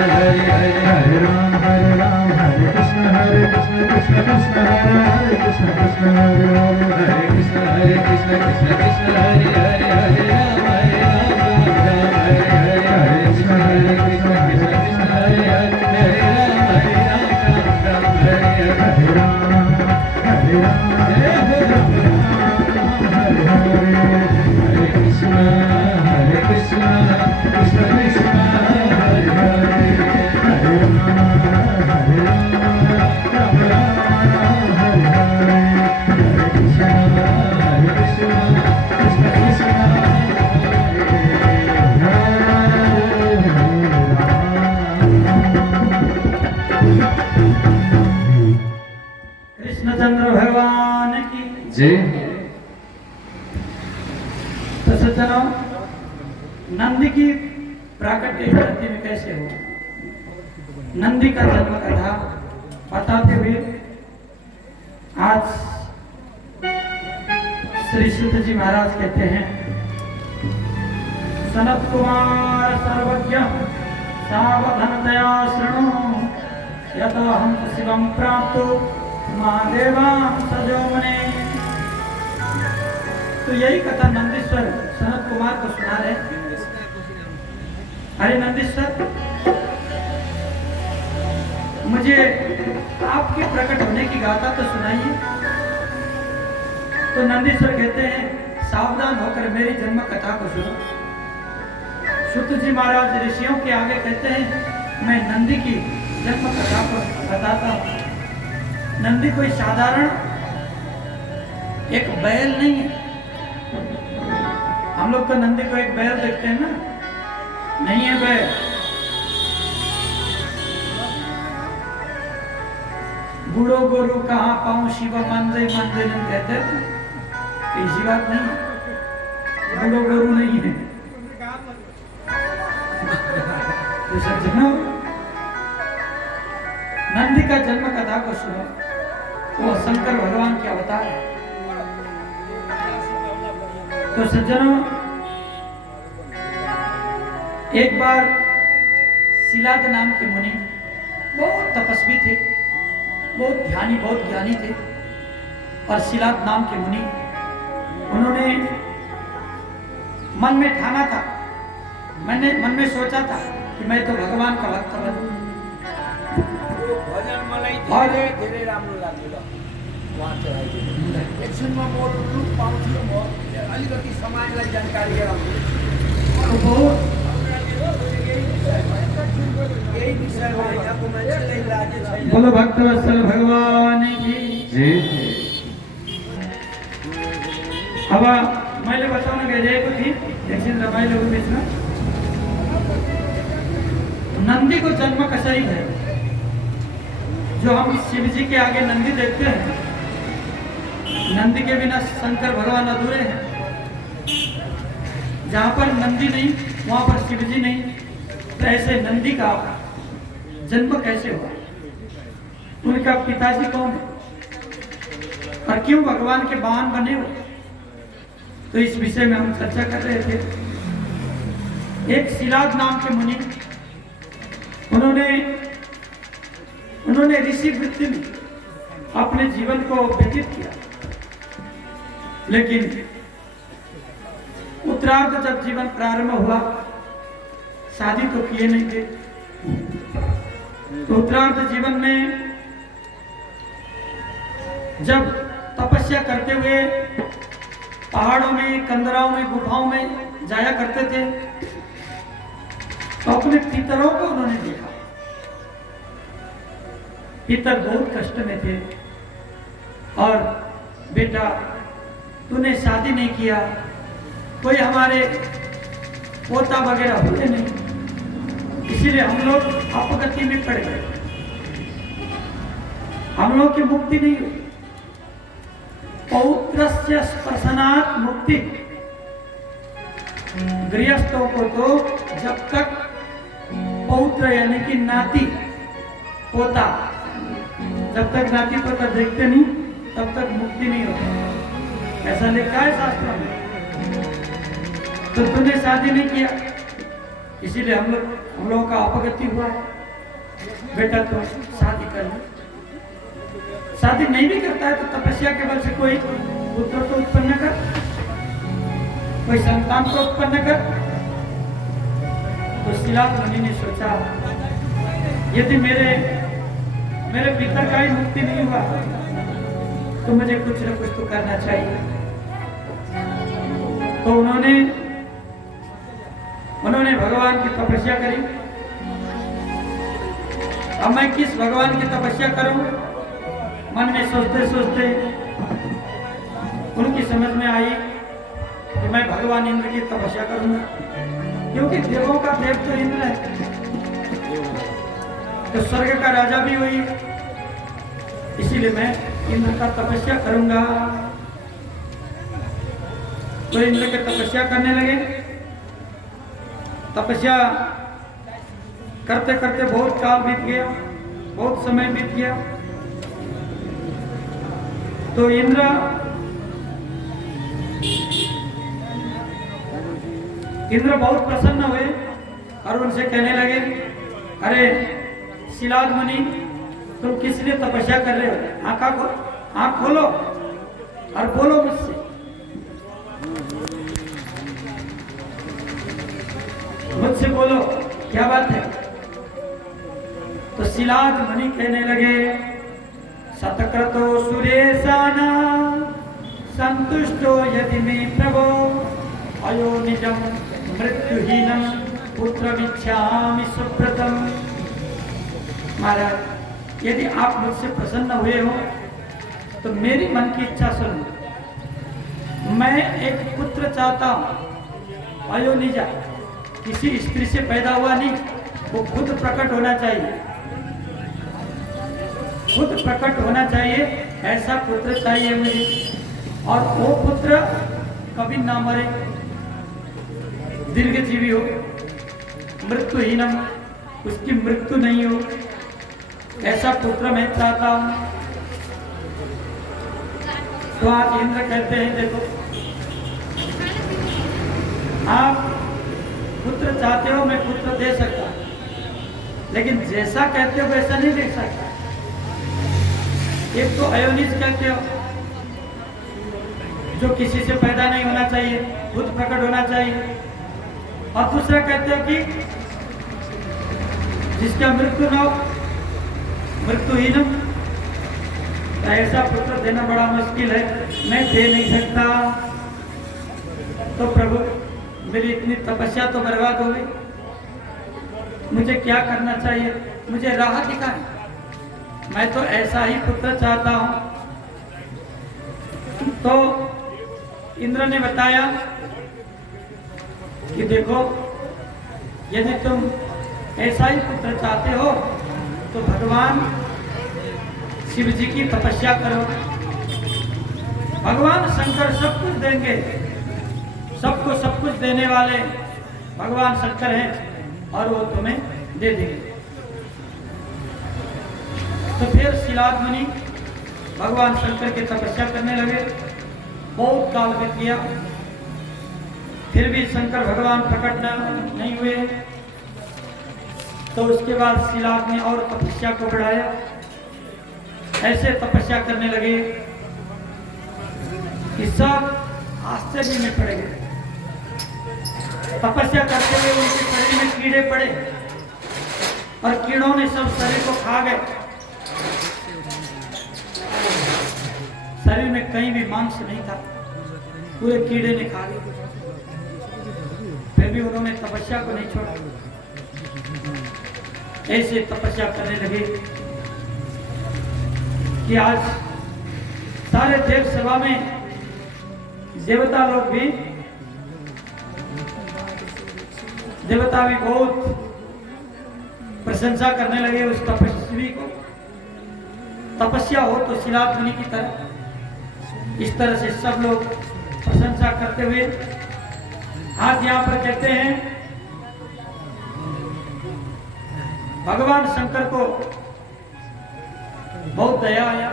हरे हरे हरे राम हरे कृष्ण कृष्ण कृष्ण हरे हरे कृष्ण हरे हरे कृष्ण कृष्ण कृष्ण हरे हरे हरे राम राम हरे हरे हरे कृष्ण कृष्ण कृष्ण हरे हरे हरे राम राम हरे हरे राम हरे राम हरे हरे हरे कृष्ण कृष्ण कृष्ण हरे हरे हरे राम राम हरे हरे हरे कृष्ण कृष्ण कृष्ण कृष्णचंद्र भगवान की जय। तो सज्जनों, नंदी की प्राकट्य धरती में कैसे हो, नंदी का जन्म कथा बताते हुए आज श्री शुद्ध जी महाराज कहते हैं, सनत कुमार सर्वज्ञ सावधानतया शृणु यतो हम शिवम प्राप्तो महादेवां सजोमने। तो यही कथा नंदीश्वर सनत कुमार को सुना रहे। अरे नंदीश्वर, मुझे आपके प्रकट होने की गाथा तो सुनाइए। तो नंदीश्वर कहते हैं, सावधान होकर मेरी जन्म कथा को सुनो। शुद्ध जी महाराज ऋषियों के आगे कहते हैं, मैं नंदी की जन्म कथा को बताता हूँ। नंदी कोई साधारण एक बैल नहीं है। हम लोग तो नंदी को एक बैल देखते हैं ना, नहीं है बैल। बूढ़ो गोरु कहाँ पाऊं शिव मंदिर मंदिर कहते हैं, ऐसी बात नहीं है। बूढ़ो गोरु नहीं है। तो सज्जनों, नंदी का जन्म कथा को सुनो। वो शंकर भगवान के अवतार है। तो सज्जनों, एक बार शिलाद नाम के मुनि बहुत तपस्वी थे, बहुत ज्ञानी थे। और शिलाद नाम के मुनि, उन्होंने मन में ठाना था, मैंने मन में सोचा था कि मैं तो भगवान का भक्त बनूं। भजन मलाई धेरै धेरै राम्रो लाग्यो। वहाँ चाहिँ एकछिनमा म लुक पाउँथ्यो, म अलिकति समाजलाई जानकारी गराउँछु। यही विषयमा यहाँको मान्छेलाई लागे छैन। बोलो भक्तवत्सल भगवान की जय। अब मैले बताउन गइरहेको थिएँ, एकछिन रमाइलो बिचमा नंदी को जन्म कसरी है। जो हम शिव जी के आगे नंदी देखते हैं, नंदी के बिना शंकर भगवान अधूरे हैं। जहां पर नंदी नहीं वहां पर शिव जी नहीं। तो ऐसे नंदी का जन्म कैसे हुआ, उनका पिताजी कौन है और क्यों भगवान के वाहन बने हुए, तो इस विषय में हम चर्चा कर रहे थे। एक शिलाद नाम के मुनि, उन्होंने ऋषि वृत्ति में अपने जीवन को व्यतीत किया, लेकिन उत्तरार्ध जब जीवन प्रारंभ हुआ, शादी तो किए नहीं थे। तो उत्तरार्ध जीवन में जब तपस्या करते हुए पहाड़ों में, कंदराओं में, गुफाओं में जाया करते थे, तो अपने पितरों को उन्होंने देखा। पितर बहुत कष्ट में थे और बेटा तूने शादी नहीं किया, कोई हमारे पोता वगैरह होते नहीं, इसीलिए हम लोग अपगति में पड़ गए, हम लोग की मुक्ति नहीं हुई। पौत्रस्य स्पर्शनात् मुक्ति। गृहस्थों को तो जब तक पौत्र यानी कि नाती पोता, जब तक नाती पोता देखते नहीं तब तक मुक्ति नहीं होती, ऐसा लिखा है शास्त्रों में। तो तूने शादी नहीं किया, इसीलिए हम लोगों का अपगति हुआ है। बेटा तो शादी कर ले। शादी नहीं भी करता है तो तपस्या के बल से कोई पुत्र को उत्पन्न कर, कोई संतान को उत्पन्न कर। तो शिलाद मुनि ने सोचा यदि मेरे पिता का ही मुक्ति नहीं हुआ तो मुझे कुछ न कुछ तो करना चाहिए। तो उन्होंने भगवान की तपस्या करी। अब मैं किस भगवान की तपस्या करूं? मन में सोचते सोचते उनकी समझ में आई कि मैं भगवान इंद्र की तपस्या करूंगा, क्योंकि देवों का देव तो इंद्र है, तो स्वर्ग का राजा भी वही, इसीलिए मैं इंद्र का तपस्या करूंगा। तो इंद्र की तपस्या करने लगे। तपस्या करते करते बहुत काल बीत गया, बहुत समय बीत गया। तो इंद्र बहुत प्रसन्न हुए और उनसे कहने लगे, अरे शिलाद मुनि, तुम किस लिए तपस्या कर रहे हो? आंख खोलो और बोलो मुझसे। मुझसे बोलो, क्या बात है? तो शिलाद मुनि कहने लगे, सतक्रतो सुरेशाना संतुष्टो यदि मे प्रभो अयो निजम मृत्युहीनम पुत्र विच्छामि सुप्रतम। महाराज, यदि आप मुझसे प्रसन्न हुए हो तो मेरी मन की इच्छा सुनो। मैं एक पुत्र चाहता हूं, अयोनिजा, किसी स्त्री से पैदा हुआ नहीं, वो खुद प्रकट होना चाहिए, खुद प्रकट होना चाहिए, ऐसा पुत्र चाहिए मुझे। और वो पुत्र कभी ना मरे, दीर्घजीवी हो, मृत्युहीनम, उसकी मृत्यु नहीं हो, ऐसा पुत्र मैं चाहता हूं। तो आज इंद्र कहते हैं, देखो आप पुत्र चाहते हो, मैं पुत्र दे सकता हूं, लेकिन जैसा कहते हो वैसा नहीं दे सकता। एक तो अयोनिज कहते हो, जो किसी से पैदा नहीं होना चाहिए, खुद प्रकट होना चाहिए, और दूसरा कहते हो कि जिसका मृत्यु न हो, मृत्युहीनम, ऐसा पुत्र देना बड़ा मुश्किल है, मैं दे नहीं सकता। तो प्रभु, मेरी इतनी तपस्या तो बर्बाद हो गई, मुझे क्या करना चाहिए? मुझे राह दिखाएं, मैं तो ऐसा ही पुत्र चाहता हूं। तो इंद्र ने बताया कि देखो, यदि तुम ऐसा ही पुत्र चाहते हो तो भगवान शिव जी की तपस्या करो, भगवान शंकर सब कुछ देंगे, सबको सब कुछ देने वाले भगवान शंकर हैं और वो तुम्हें दे देंगे। तो फिर शिलाद मुनि भगवान शंकर की तपस्या करने लगे। बहुत काल बीत गया, फिर भी शंकर भगवान प्रकट नहीं हुए। तो उसके बाद शिलाद ने और तपस्या को बढ़ाया, ऐसे तपस्या करने लगे कि सब आश्चर्य में पड़ गए। तपस्या करते हुए उनके शरीर में कीड़े पड़े और कीड़ों ने सब शरीर को खा गए। शरीर में कहीं भी मांस नहीं था, पूरे कीड़े ने खा लिए। फिर भी उन्होंने तपस्या को नहीं छोड़ा, ऐसे तपस्या करने लगे कि आज सारे देव सभा में देवता लोग भी, देवता भी बहुत प्रशंसा करने लगे उस तपस्वी को। तपस्या हो तो शिलाद मुनि की तरह, इस तरह से सब लोग प्रशंसा करते हुए आज यहाँ पर कहते हैं, भगवान शंकर को बहुत दया आया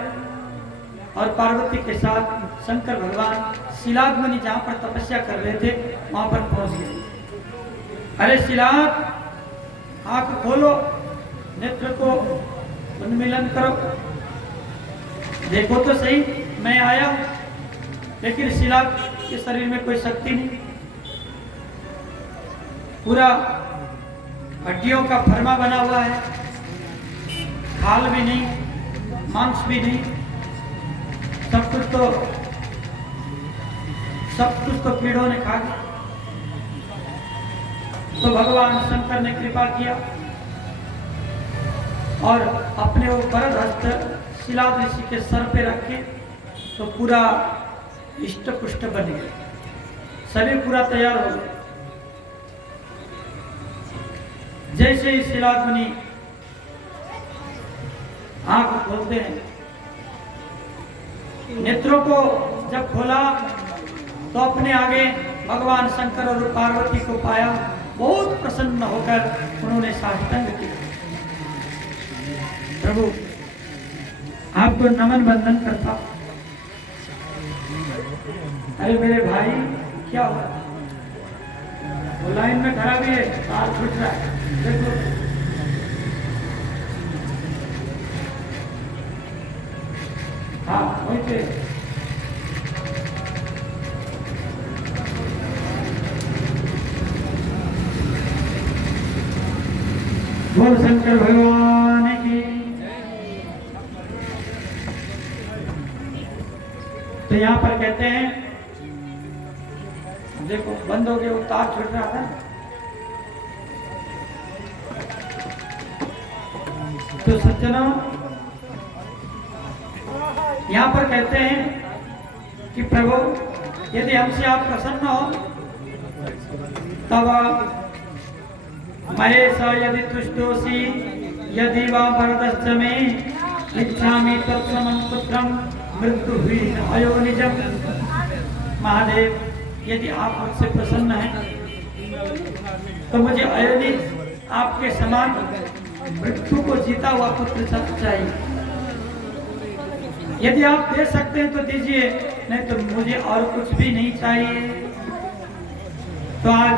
और पार्वती के साथ शंकर भगवान शिलाद मुनि जहाँ पर तपस्या कर रहे थे वहां पर पहुंच गए। अरे शिलाद, आंख खोलो, नेत्र को उन्मीलन करो। देखो तो सही, मैं आया लेकिन शिला के शरीर में कोई शक्ति नहीं, पूरा हड्डियों का फरमा बना हुआ है, खाल भी नहीं, मांस भी नहीं, सब कुछ तो कीड़ों ने खा गया। तो भगवान शंकर ने कृपा किया और अपने वो वरद हस्त शिला ऋषि के सर पे रखे तो पूरा इष्ट पुष्ट बन गया, शरीर पूरा तैयार हो गया। जैसे ही शिला मुनि आंख खोलते हैं, नेत्रों को जब खोला तो अपने आगे भगवान शंकर और पार्वती को पाया। बहुत प्रसन्न होकर उन्होंने साष्टांग किया, प्रभु आपको नमन बंदन करता। अरे मेरे भाई क्या हुआ? वो लाइन में खड़ा भी है, तार छूट रहा है, देखो। हाँ वही पे बोल शंकर भगवान की। तो यहाँ पर कहते हैं, देखो बंद हो गया, वो तार छूट रहा था। तो सज्जनों, यहाँ पर कहते हैं कि प्रभु यदि हमसे आप प्रसन्न हो तब महेश यदि तुष्टोसी यदि वा वरदश्च मे इच्छामि तत्समं पुत्रं मृत्युहीन अयोनिजम्। महादेव यदि आप मुझसे प्रसन्न हैं तो मुझे अयोनि आपके समान मृत्यु को जीता हुआ पुत्र चाहिए। यदि आप दे सकते हैं तो दीजिए, नहीं तो मुझे और कुछ भी नहीं चाहिए। तो आज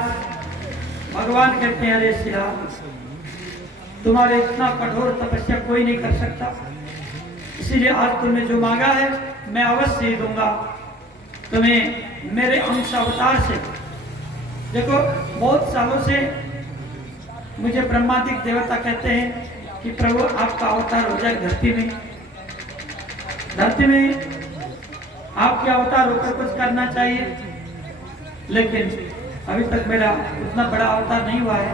भगवान कहते हैं, अरे शिला तुम्हारे इतना कठोर तपस्या कोई नहीं कर सकता, इसीलिए आज तुमने जो मांगा है मैं अवश्य ही दूंगा तुम्हें मेरे अंश अवतार से। देखो बहुत सालों से मुझे ब्रह्मादिक देवता कहते हैं कि प्रभु आपका अवतार हो जाए धरती में, धरती में आपके अवतार होकर कुछ करना चाहिए, लेकिन अभी तक मेरा उतना बड़ा अवतार नहीं हुआ है।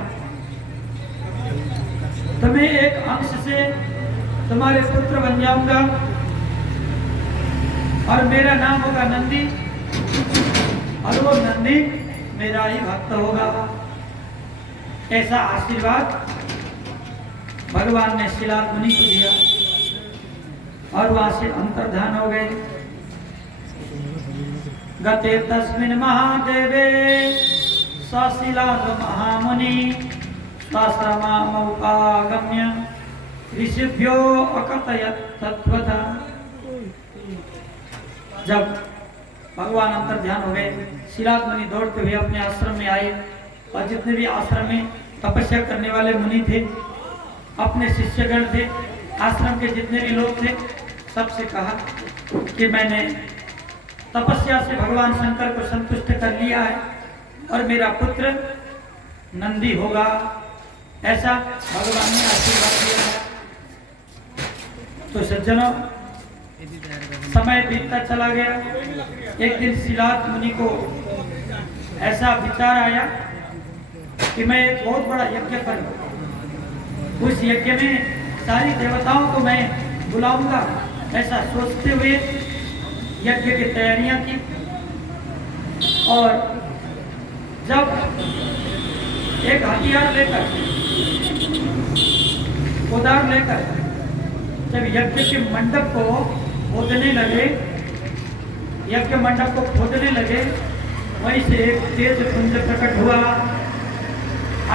तो मैं एक अंश से तुम्हारे पुत्र बन जाऊंगा और मेरा नाम होगा नंदी, और वो नंदी मेरा ही भक्त होगा। ऐसा आशीर्वाद भगवान ने शिला मुनि को दिया और वहां से अंतर्धान हो गए। गते तस्मिन् महादेवे सशिला महामुनि साश्रमामुपागम्य ऋषिभ्यो अकथयत् तत्त्वतः। जब भगवान अंतर ध्यान हो गए, शिला मुनि दौड़ते हुए अपने आश्रम में आए और जितने भी आश्रम में तपस्या करने वाले मुनि थे, अपने शिष्यगण थे, आश्रम के जितने भी लोग थे, सबसे कहा कि मैंने तपस्या से भगवान शंकर को संतुष्ट कर लिया है और मेरा पुत्र नंदी होगा, ऐसा भगवान ने आशीर्वाद दिया है। तो सज्जनों, समय बीतता चला गया। एक दिन शिला मुनि को ऐसा विचार आया कि मैं एक बहुत बड़ा यज्ञ करूं, उस यज्ञ में सारी देवताओं को मैं बुलाऊंगा। ऐसा सोचते हुए यज्ञ की तैयारियां की, और जब एक हथियार लेकर, कोदार लेकर जब यज्ञ के मंडप को खोदने लगे, यज्ञ मंडप को खोदने लगे, वहीं से एक तेज पुंज प्रकट हुआ।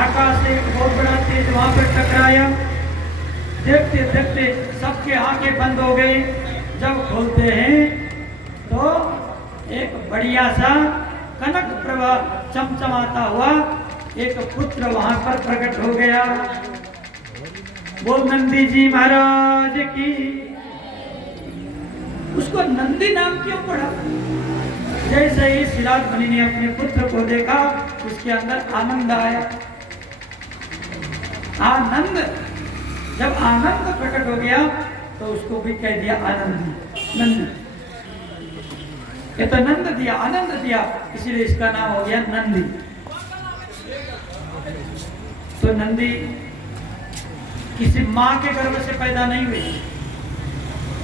आकाश से एक बहुत बड़ा तेज वहां पर टकराया। देखते देखते सबके आंखें बंद हो गई। जब खोलते हैं तो एक बढ़िया सा कनक प्रभा चमचमाता हुआ एक पुत्र वहां पर प्रकट हो गया। बोल नंदी जी महाराज की। उसको नंदी नाम क्यों पड़ा? जैसे ही सिराज मुनि ने अपने पुत्र को देखा, उसके अंदर आनंद आया। आनंद, जब आनंद प्रकट हो गया तो उसको भी कह दिया आनंदी, नंदी। ये तो नंद दिया, आनंद दिया, इसीलिए इसका नाम हो गया नंदी। तो नंदी किसी मां के गर्भ से पैदा नहीं हुए,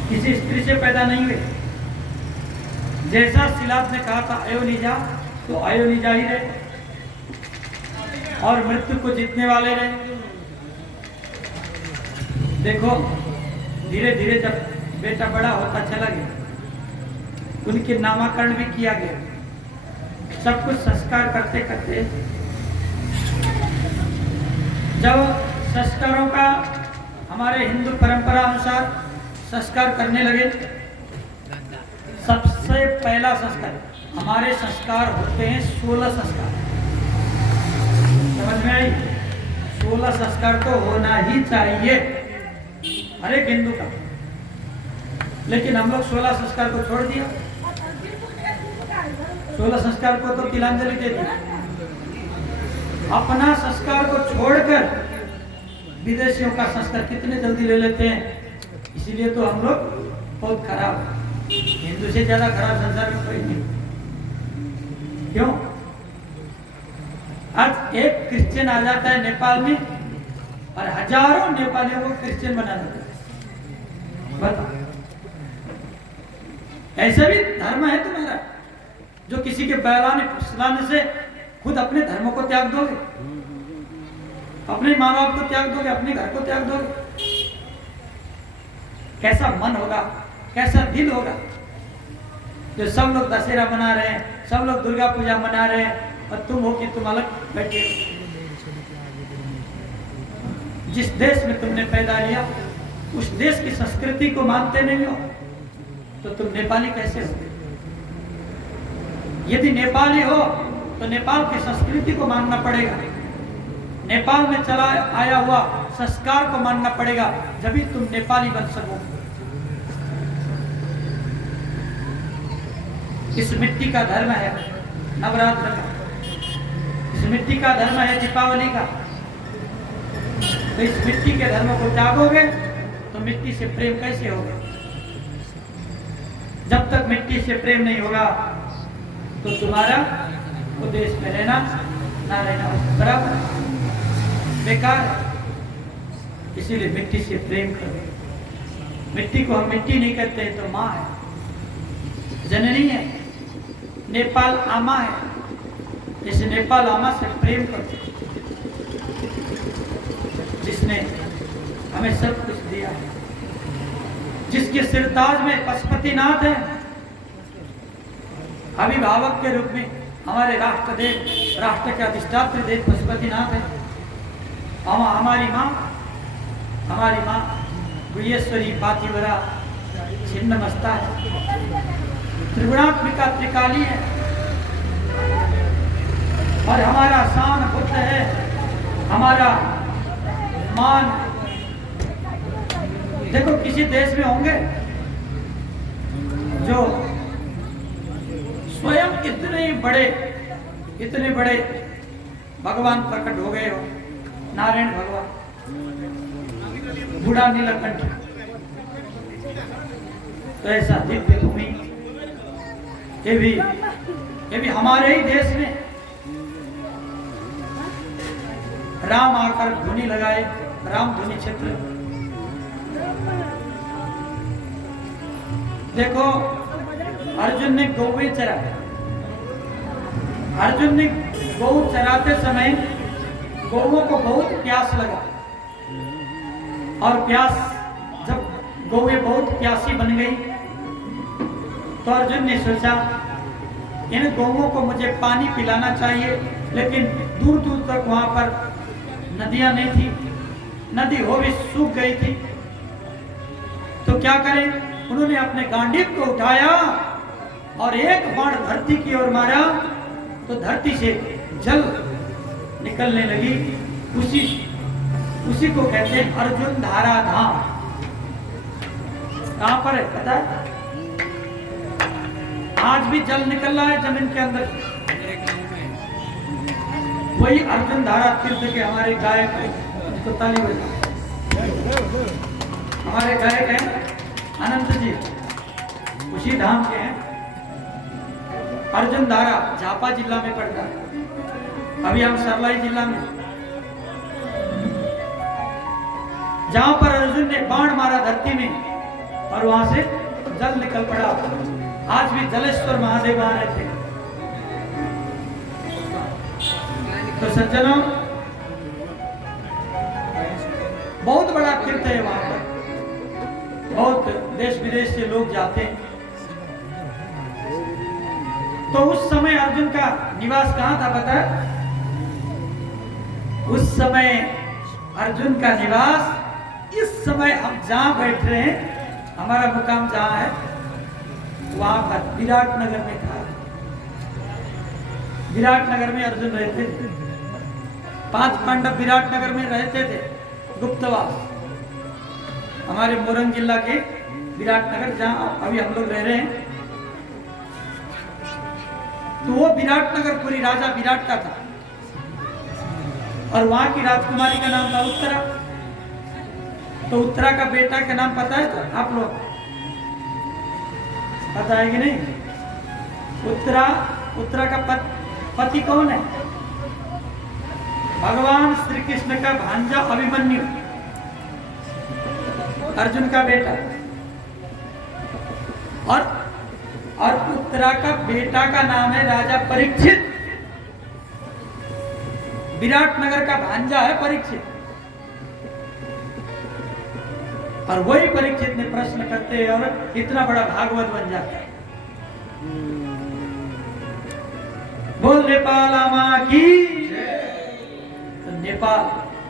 किसी स्त्री से पैदा नहीं हुए। जैसा सिलात ने कहा था अयोनिजा, तो अयोनिजा ही रहे और मृत्यु को जीतने वाले रहे। देखो धीरे धीरे जब बेटा बड़ा होता चला गया, उनके नामकरण भी किया गया, सब कुछ संस्कार करते करते जब संस्कारों का हमारे हिंदू परंपरा अनुसार संस्कार करने लगे, सबसे पहला संस्कार, हमारे संस्कार होते हैं 16 संस्कार। समझ में आई? 16 संस्कार तो होना ही चाहिए हर एक हिंदू का, लेकिन हम लोग 16 संस्कार को छोड़ दिया। 16 संस्कार को तो तिलांजलि दे दी, अपना संस्कार को छोड़कर विदेशियों का संस्कार कितने जल्दी ले लेते हैं। इसीलिए तो हम लोग बहुत खराब, हिंदू से ज्यादा खराब संसार में कोई नहीं। क्यों? आज एक क्रिश्चियन आ जाता है नेपाल में और हजारों नेपालियों को क्रिश्चियन बना देता है। बताओ, ऐसा भी धर्म है तुम्हारा जो किसी के बहलाने फुसलाने से खुद अपने धर्म को त्याग दोगे, अपने माँ बाप को त्याग दोगे, अपने घर को त्याग दोगे? कैसा मन होगा, कैसा दिल होगा? जो सब लोग दशहरा मना रहे हैं, सब लोग दुर्गा पूजा मना रहे हैं और तुम हो कि तुम अलग बैठे। जिस देश में तुमने पैदा लिया उस देश की संस्कृति को मानते नहीं हो तो तुम नेपाली कैसे हो? यदि नेपाली हो तो नेपाल की संस्कृति को मानना पड़ेगा, नेपाल में चला आया हुआ संस्कार को मानना पड़ेगा, जब तुम नेपाली बन सको। इस मिट्टी का धर्म है नवरात्र का, इस मिट्टी का धर्म है दीपावली का। तो इस मिट्टी के धर्म को त्यागोगे तो मिट्टी से प्रेम कैसे होगा? जब तक मिट्टी से प्रेम नहीं होगा तो तुम्हारा वो देश में रहना ना रहना बराबर बेकार है। इसीलिए मिट्टी से प्रेम करो। मिट्टी को हम मिट्टी नहीं कहते हैं तो माँ है, जननी है। नेपाल आमा है, इस नेपाल आमा से प्रेम करो जिसने हमें सब कुछ दिया है, जिसके सिरताज में पशुपतिनाथ है, अभिभावक के रूप में हमारे राष्ट्रदेव, राष्ट्र के अधिष्ठात्री देव पशुपतिनाथ है। हमारी माँ गुह्येश्वरी पातिवरा छिन्नमस्ता है, त्रिगुणात्मिका त्रिकाली है। और हमारा शान बुद्ध है, हमारा मान। देखो किसी देश में होंगे जो स्वयं इतने बड़े भगवान प्रकट हो गए हो, नारायण भगवान, बूढ़ा नीलकंठ, तो ऐसा दिव्य भूमि ये भी हमारे ही देश में राम आकर धुनी लगाए, राम धुनी क्षेत्र। देखो अर्जुन ने गौवे चराया, अर्जुन ने गौ चराते समय गौओं को बहुत प्यास लगा और प्यास जब गौएं बहुत प्यासी बन गई तो अर्जुन ने सोचा इन गौओं को मुझे पानी पिलाना चाहिए, लेकिन दूर दूर तक वहां पर नदियां नहीं थी, नदी हो भी सूख गई थी। तो क्या करें, उन्होंने अपने गांडीव को उठाया और एक बाण धरती की ओर मारा तो धरती से जल निकलने लगी। उसी उसी को कहते हैं अर्जुन धारा धाम। कहां पर है पता है? आज भी जल निकल रहा है जमीन के अंदर। वही अर्जुन धारा तीर्थ के हमारे गायक हैं, उसको ताली बजा। हमारे गायक हैं अनंत जी, उसी धाम के हैं। अर्जुन धारा झापा जिला में पड़ता है। अभी हम सरलाई जिला में, जहां पर अर्जुन ने बाण मारा धरती में और वहां से जल निकल पड़ा। आज भी जलेश्वर महादेव आ रहे थे। तो सज्जनों, बहुत बड़ा तीर्थ है वहां पर, बहुत देश विदेश से लोग जाते हैं। तो उस समय अर्जुन का निवास कहां था पता है? उस समय अर्जुन का निवास, इस समय हम जहां बैठ रहे हैं, हमारा मुकाम जहां है, वहां पर विराट नगर में था। विराट नगर में अर्जुन रहते थे। 5 पांडव विराट नगर में रहते थे, गुप्तवास। हमारे मोरंग जिला के विराट नगर, जहां अभी हम लोग रह रहे हैं, तो वो विराट नगर पूरी राजा विराट का था। और वहां की राजकुमारी का नाम था उत्तरा। तो उत्तरा का बेटा का नाम पता है तो आप लोग पता है कि नहीं? उत्तरा का पति कौन है? भगवान श्री कृष्ण का भांजा अभिमन्यु, अर्जुन का बेटा। और उत्तरा का बेटा का नाम है राजा परीक्षित। विराट नगर का भांजा है परीक्षित। और वही परीक्षित ने प्रश्न करते हैं और इतना बड़ा भागवत बन जाता है। बोल नेपाल मां की। तो नेपाल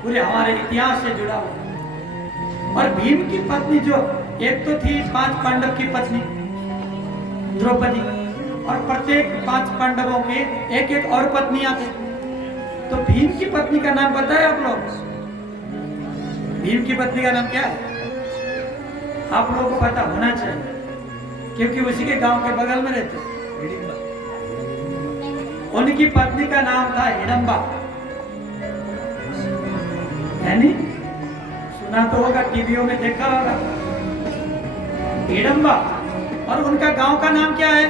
पूरे हमारे इतिहास से जुड़ा हुआ। और भीम की पत्नी जो एक तो थी 5 पांडव की पत्नी द्रौपदी, और प्रत्येक 5 पांडवों के एक एक और पत्नियां थी। तो भीम की पत्नी का नाम पता है आप लोग? भीम की पत्नी का नाम क्या है? आप लोगों को पता होना चाहिए, क्योंकि उसी के गांव के बगल में रहते। उनकी पत्नी का नाम था हिडंबा। यानी सुना तो होगा, टीवियों में देखा होगा, हिडंबा। और उनका गांव का नाम क्या है?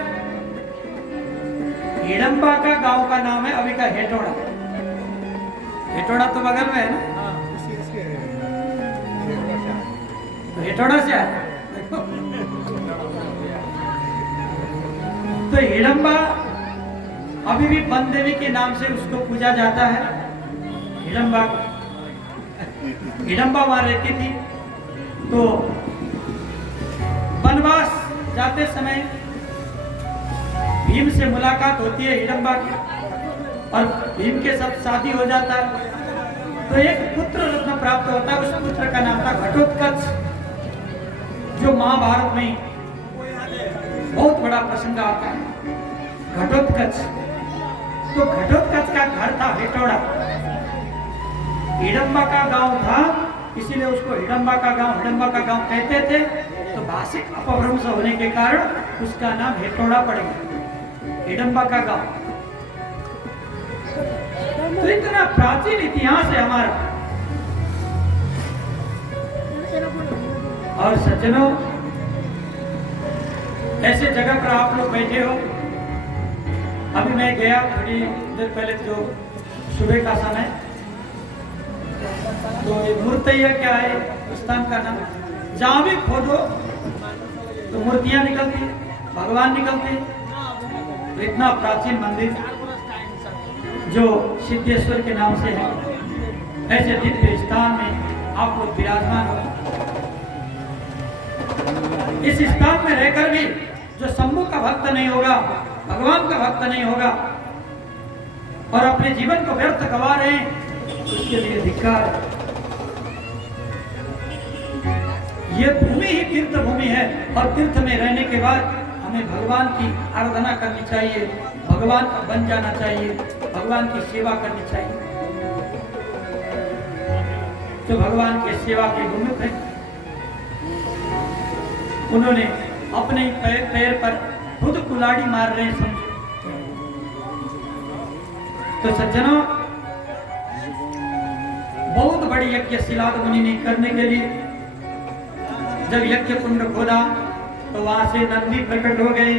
हिडंबा का गांव का नाम है अभी का हेटोड़ा। हेटोड़ा तो बगल में है ना? तो हेटोड़ा से आया। तो हिडंबा अभी भी वन देवी के नाम से उसको पूजा जाता है। हिडंबा वहां रहती थी। तो वनवास जाते समय भीम से मुलाकात होती है हिडंबा की, और भीम के साथ शादी हो जाता है। तो एक पुत्र रत्न प्राप्त होता है। उस पुत्र का नाम था घटोत्कच, जो महाभारत में बहुत बड़ा प्रसंग आता है। घटोत्कच। तो घटोत्कच का घर था हेटोड़ा। हिडंबा का गांव था, इसीलिए उसको हिडंबा का गांव कहते थे। तो भाषिक अपभ्रंश होने के कारण उसका नाम हेटोड़ा पड़ गया, हिडंबा का गांव। तो इतना प्राचीन इतिहास है हमारा। और सज्जनों, ऐसे जगह पर आप लोग बैठे हो। अभी मैं गया थोड़ी देर पहले, जो सुबह का समय, तो ये मूर्तिया क्या है स्थान का नाम, जहां भी खोदो तो मूर्तियां निकलती है, भगवान निकलते हैं। तो इतना प्राचीन मंदिर जो सिद्धेश्वर के नाम से है, ऐसे दिव्य स्थान में आप लोग विराजमान हो। इस स्थान में रहकर भी जो शंभु का भक्त नहीं होगा, भगवान का भक्त नहीं होगा, और अपने जीवन को व्यर्थ गवा रहे हैं, उसके लिए धिक्कार है। ये भूमि ही तीर्थ भूमि है, और तीर्थ में रहने के बाद हमें भगवान की आराधना करनी चाहिए, भगवान का बन जाना चाहिए, भगवान की सेवा करनी चाहिए। जो भगवान के सेवा के गुणमुख हैं, उन्होंने अपने पैर पर खुद कुल्हाड़ी मार रहे हैं, समझो। तो सज्जनों, बहुत बड़ी यज्ञ शिलाद मुनि ने करने के लिए जब यज्ञ कुंड खोदा तो वहां से नंदी प्रकट हो गए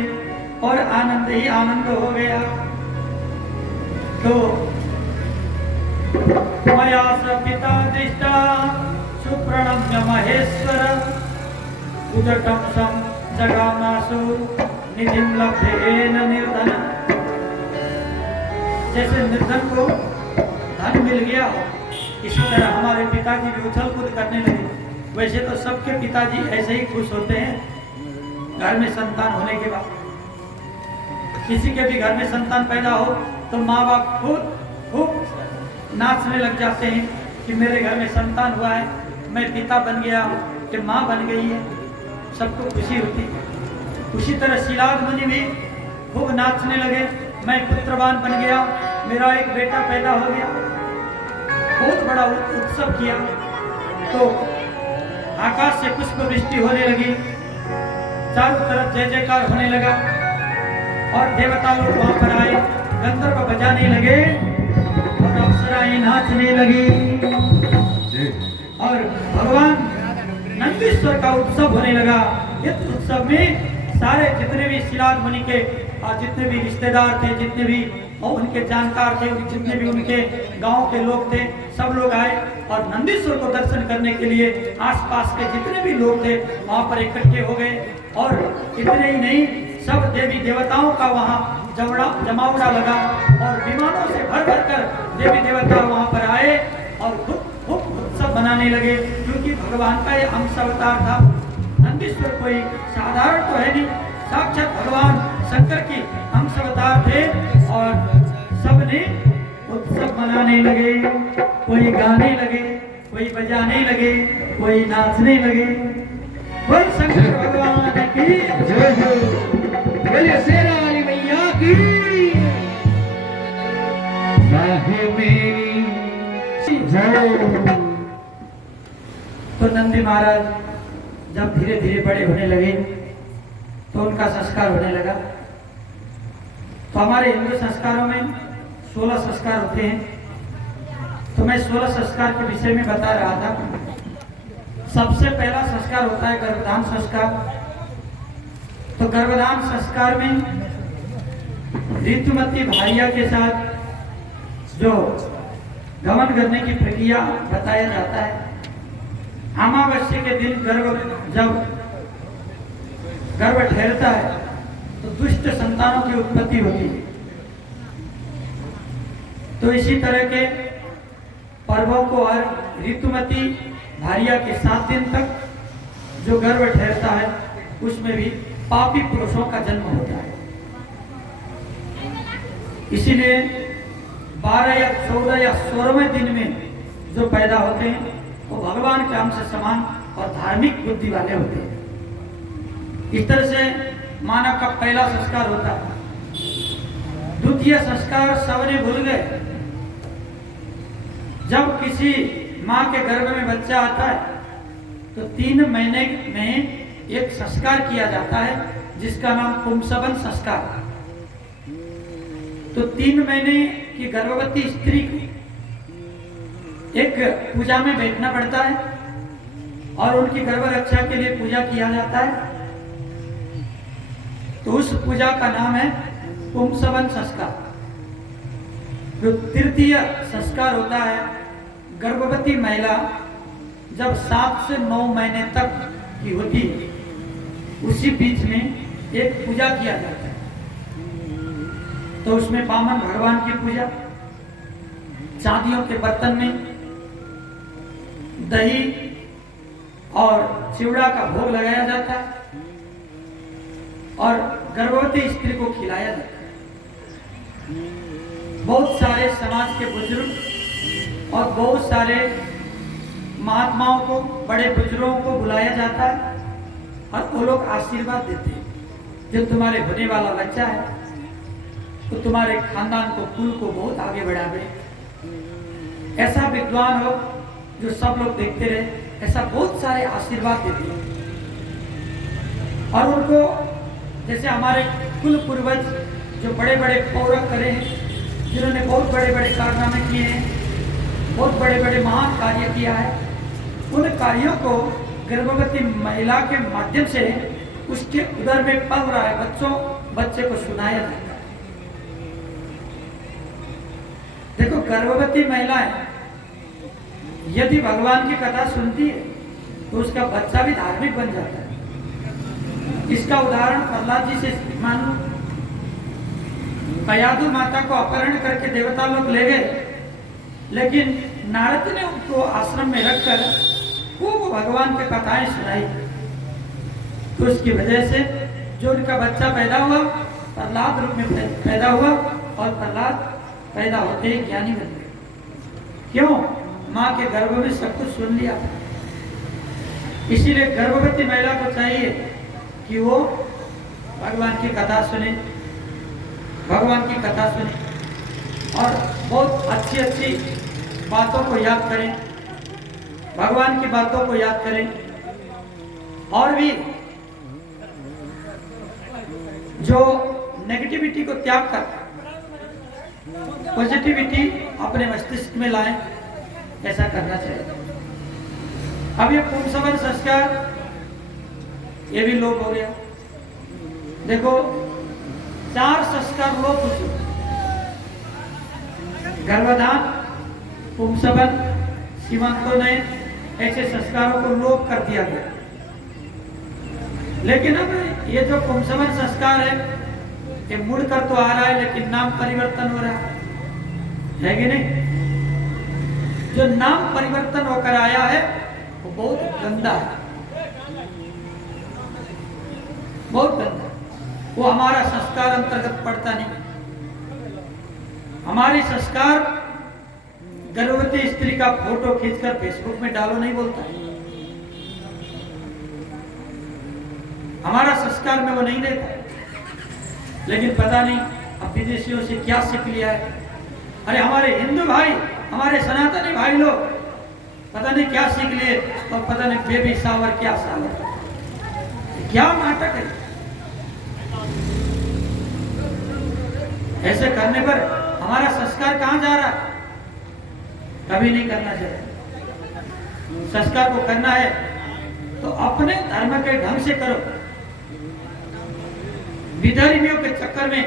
और आनंद ही आनंद हो गया। तो मया स पिता दृष्टा सुप्रणम्य महेश्वर उदटम सम जगामासु निधिम लब्धेन निर्धन। जैसे निर्धन को धन मिल गया, इसी तरह हमारे पिताजी भी उछल कूद करने लगे। वैसे तो सबके पिताजी ऐसे ही खुश होते हैं घर में संतान होने के बाद। किसी के भी घर में संतान पैदा हो तो माँ बाप खूब नाचने लग जाते हैं कि मेरे घर में संतान हुआ है, मैं पिता बन गया हूँ, कि माँ बन गई है, सबको खुशी होती है। उसी तरह शिलाद मुनि भी खूब नाचने लगे, मैं पुत्रवान बन गया, मेरा एक बेटा पैदा हो गया। बहुत बड़ा उत्सव किया। तो आकाश से पुष्प वृष्टि होने लगी, चारों तरफ जय जयकार होने लगा और देवता लोग वहां पर आए, गंधर्व बजाने लगे और अप्सराएं नाचने लगी और भगवान नंदीश्वर का उत्सव होने लगा। इस उत्सव में सारे जितने भी शिलाद मुनि के और जितने भी रिश्तेदार थे, जितने भी और उनके जानकार थे, जितने भी उनके गांव के लोग थे, सब लोग आए और नंदीश्वर को दर्शन करने के लिए आसपास के जितने भी लोग थे वहां पर इकट्ठे हो गए। और इतने ही नहीं, सब देवी देवताओं का वहां जमावड़ा लगा और विमानों से भर भर कर देवी देवता वहां पर आए और खूब उत्सव मनाने लगे, क्योंकि भगवान का ये अंश अवतार था। नंदीश्वर कोई साधारण तो है नहीं, साक्षात भगवान शंकर की अंश अवतार थे और सबने उत्सव मनाने लगे। कोई गाने लगे, कोई बजाने लगे, कोई नाचने लगे। बोल शंकर भगवान की जय हो, बोलिए शेरा वाली मैया की। माहे मेरी जय। तो नंदी महाराज जब धीरे धीरे बड़े होने लगे तो उनका संस्कार होने लगा। तो हमारे हिंदू संस्कारों में 16 संस्कार होते हैं। तो मैं 16 संस्कार के विषय में बता रहा था। सबसे पहला संस्कार होता है गर्भधान संस्कार। तो गर्भधान संस्कार में ऋतुमती भारिया के साथ जो गमन करने की प्रक्रिया बताया जाता है। अमावस्या के दिन जब गर्भ ठहरता है तो दुष्ट संतानों की उत्पत्ति होती है। तो इसी तरह के पर्वों को और ऋतुमती भारिया के 7 दिन तक जो गर्भ ठहरता है उसमें भी पापी पुरुषों का जन्म होता है। इसीलिए 12 या 14 या 16वें दिन में जो पैदा होते हैं वो भगवान के अंश समान और धार्मिक बुद्धि वाले होते हैं। इस तरह से मानव का पहला संस्कार होता है। द्वितीय संस्कार सबने भूल गए। जब किसी माँ के गर्भ में बच्चा आता है तो 3 महीने में एक संस्कार किया जाता है जिसका नाम पुंसवन संस्कार। तो 3 महीने की गर्भवती स्त्री को एक पूजा में बैठना पड़ता है और उनकी गर्भ रक्षा के लिए पूजा किया जाता है। तो उस पूजा का नाम है पुंसवन संस्कार। जो तृतीय संस्कार होता है, गर्भवती महिला जब 7 से 9 महीने तक की होती है उसी बीच में एक पूजा किया जाता है। तो उसमें वामन भगवान की पूजा, चांदियों के बर्तन में दही और चिवड़ा का भोग लगाया जाता है और गर्भवती स्त्री को खिलाया जाता है। बहुत सारे समाज के बुजुर्ग और बहुत सारे महात्माओं को, बड़े बुजुर्गों को बुलाया जाता है और वो लोग आशीर्वाद देते हैं। जब तुम्हारे होने वाला बच्चा है तो तुम्हारे खानदान को, कुल को बहुत आगे बढ़ावे। ऐसा विद्वान हो जो सब लोग देखते रहे, ऐसा बहुत सारे आशीर्वाद देते हैं। और उनको जैसे हमारे कुल पूर्वज जो बड़े बड़े पौरव करे हैं, जिन्होंने बहुत बड़े बड़े कारनामे किए हैं, बहुत बड़े बड़े महान कार्य किया है, उन कार्यों को गर्भवती महिला के माध्यम से उसके उदर में पल रहा है बच्चे को सुनाया जाता है। देखो, गर्भवती महिलाएं यदि भगवान की कथा सुनती है तो उसका बच्चा भी धार्मिक बन जाता है। इसका उदाहरण प्रहलाद जी से मानो। कयादु माता को अपहरण करके देवता लोग ले गए, लेकिन नारद ने उनको आश्रम में रखकर खूब भगवान की कथाएं सुनाई। तो उसकी वजह से जो उनका बच्चा पैदा हुआ, प्रहलाद रूप में पैदा हुआ, और प्रहलाद पैदा होते ही ज्ञानी बन गए। क्यों? माँ के गर्भ में सब कुछ सुन लिया। इसीलिए गर्भवती महिला को चाहिए कि वो भगवान की कथा सुने, भगवान की कथा सुने और बहुत अच्छी अच्छी बातों को याद करें, भगवान की बातों को याद करें। और भी जो नेगेटिविटी को त्याग कर पॉजिटिविटी अपने मस्तिष्क में लाएं, ऐसा करना चाहिए। अब ये पुंसवन संस्कार ये भी लोप हो गया। देखो, 4 संस्कार लोप हो चुके, गर्भधान, पुंसवन, सीमंतोनयन, ऐसे संस्कारों को लोप कर दिया गया। लेकिन अब ये जो पुंसवन संस्कार है ये मुड़कर तो आ रहा है, लेकिन नाम परिवर्तन हो रहा है कि नहीं? जो नाम परिवर्तन होकर आया है वो बहुत गंदा है, बहुत गंदा। वो हमारा संस्कार अंतर्गत पड़ता नहीं। हमारी संस्कार गर्भवती स्त्री का फोटो खींचकर फेसबुक में डालो नहीं बोलता। हमारा संस्कार में वो नहीं रहता। लेकिन पता नहीं अब विदेशियों से क्या सीख लिया है। अरे हमारे हिंदू भाई, हमारे सनातनी भाई लोग पता नहीं क्या सीख लिए, और पता नहीं बेबी शावर क्या शावर, क्या नाटक है। ऐसे करने पर हमारा संस्कार कहां जा रहा है? कभी नहीं करना चाहिए। संस्कार को करना है तो अपने धर्म के ढंग से करो, विधर्मियों के चक्कर में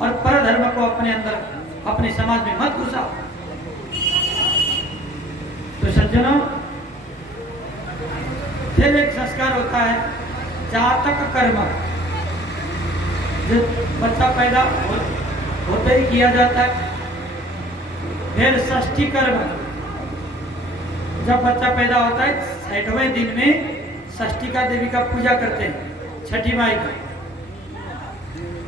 और पर धर्म को अपने अंदर अपने समाज में मत घुसाओ। तो सज्जनों, फिर एक संस्कार होता है जातक कर्म, जो बच्चा पैदा होते ही किया जाता है। फिर षष्ठी कर्म, जब बच्चा पैदा होता है 60वें दिन में षष्ठिका देवी का पूजा करते हैं, छठी माई का,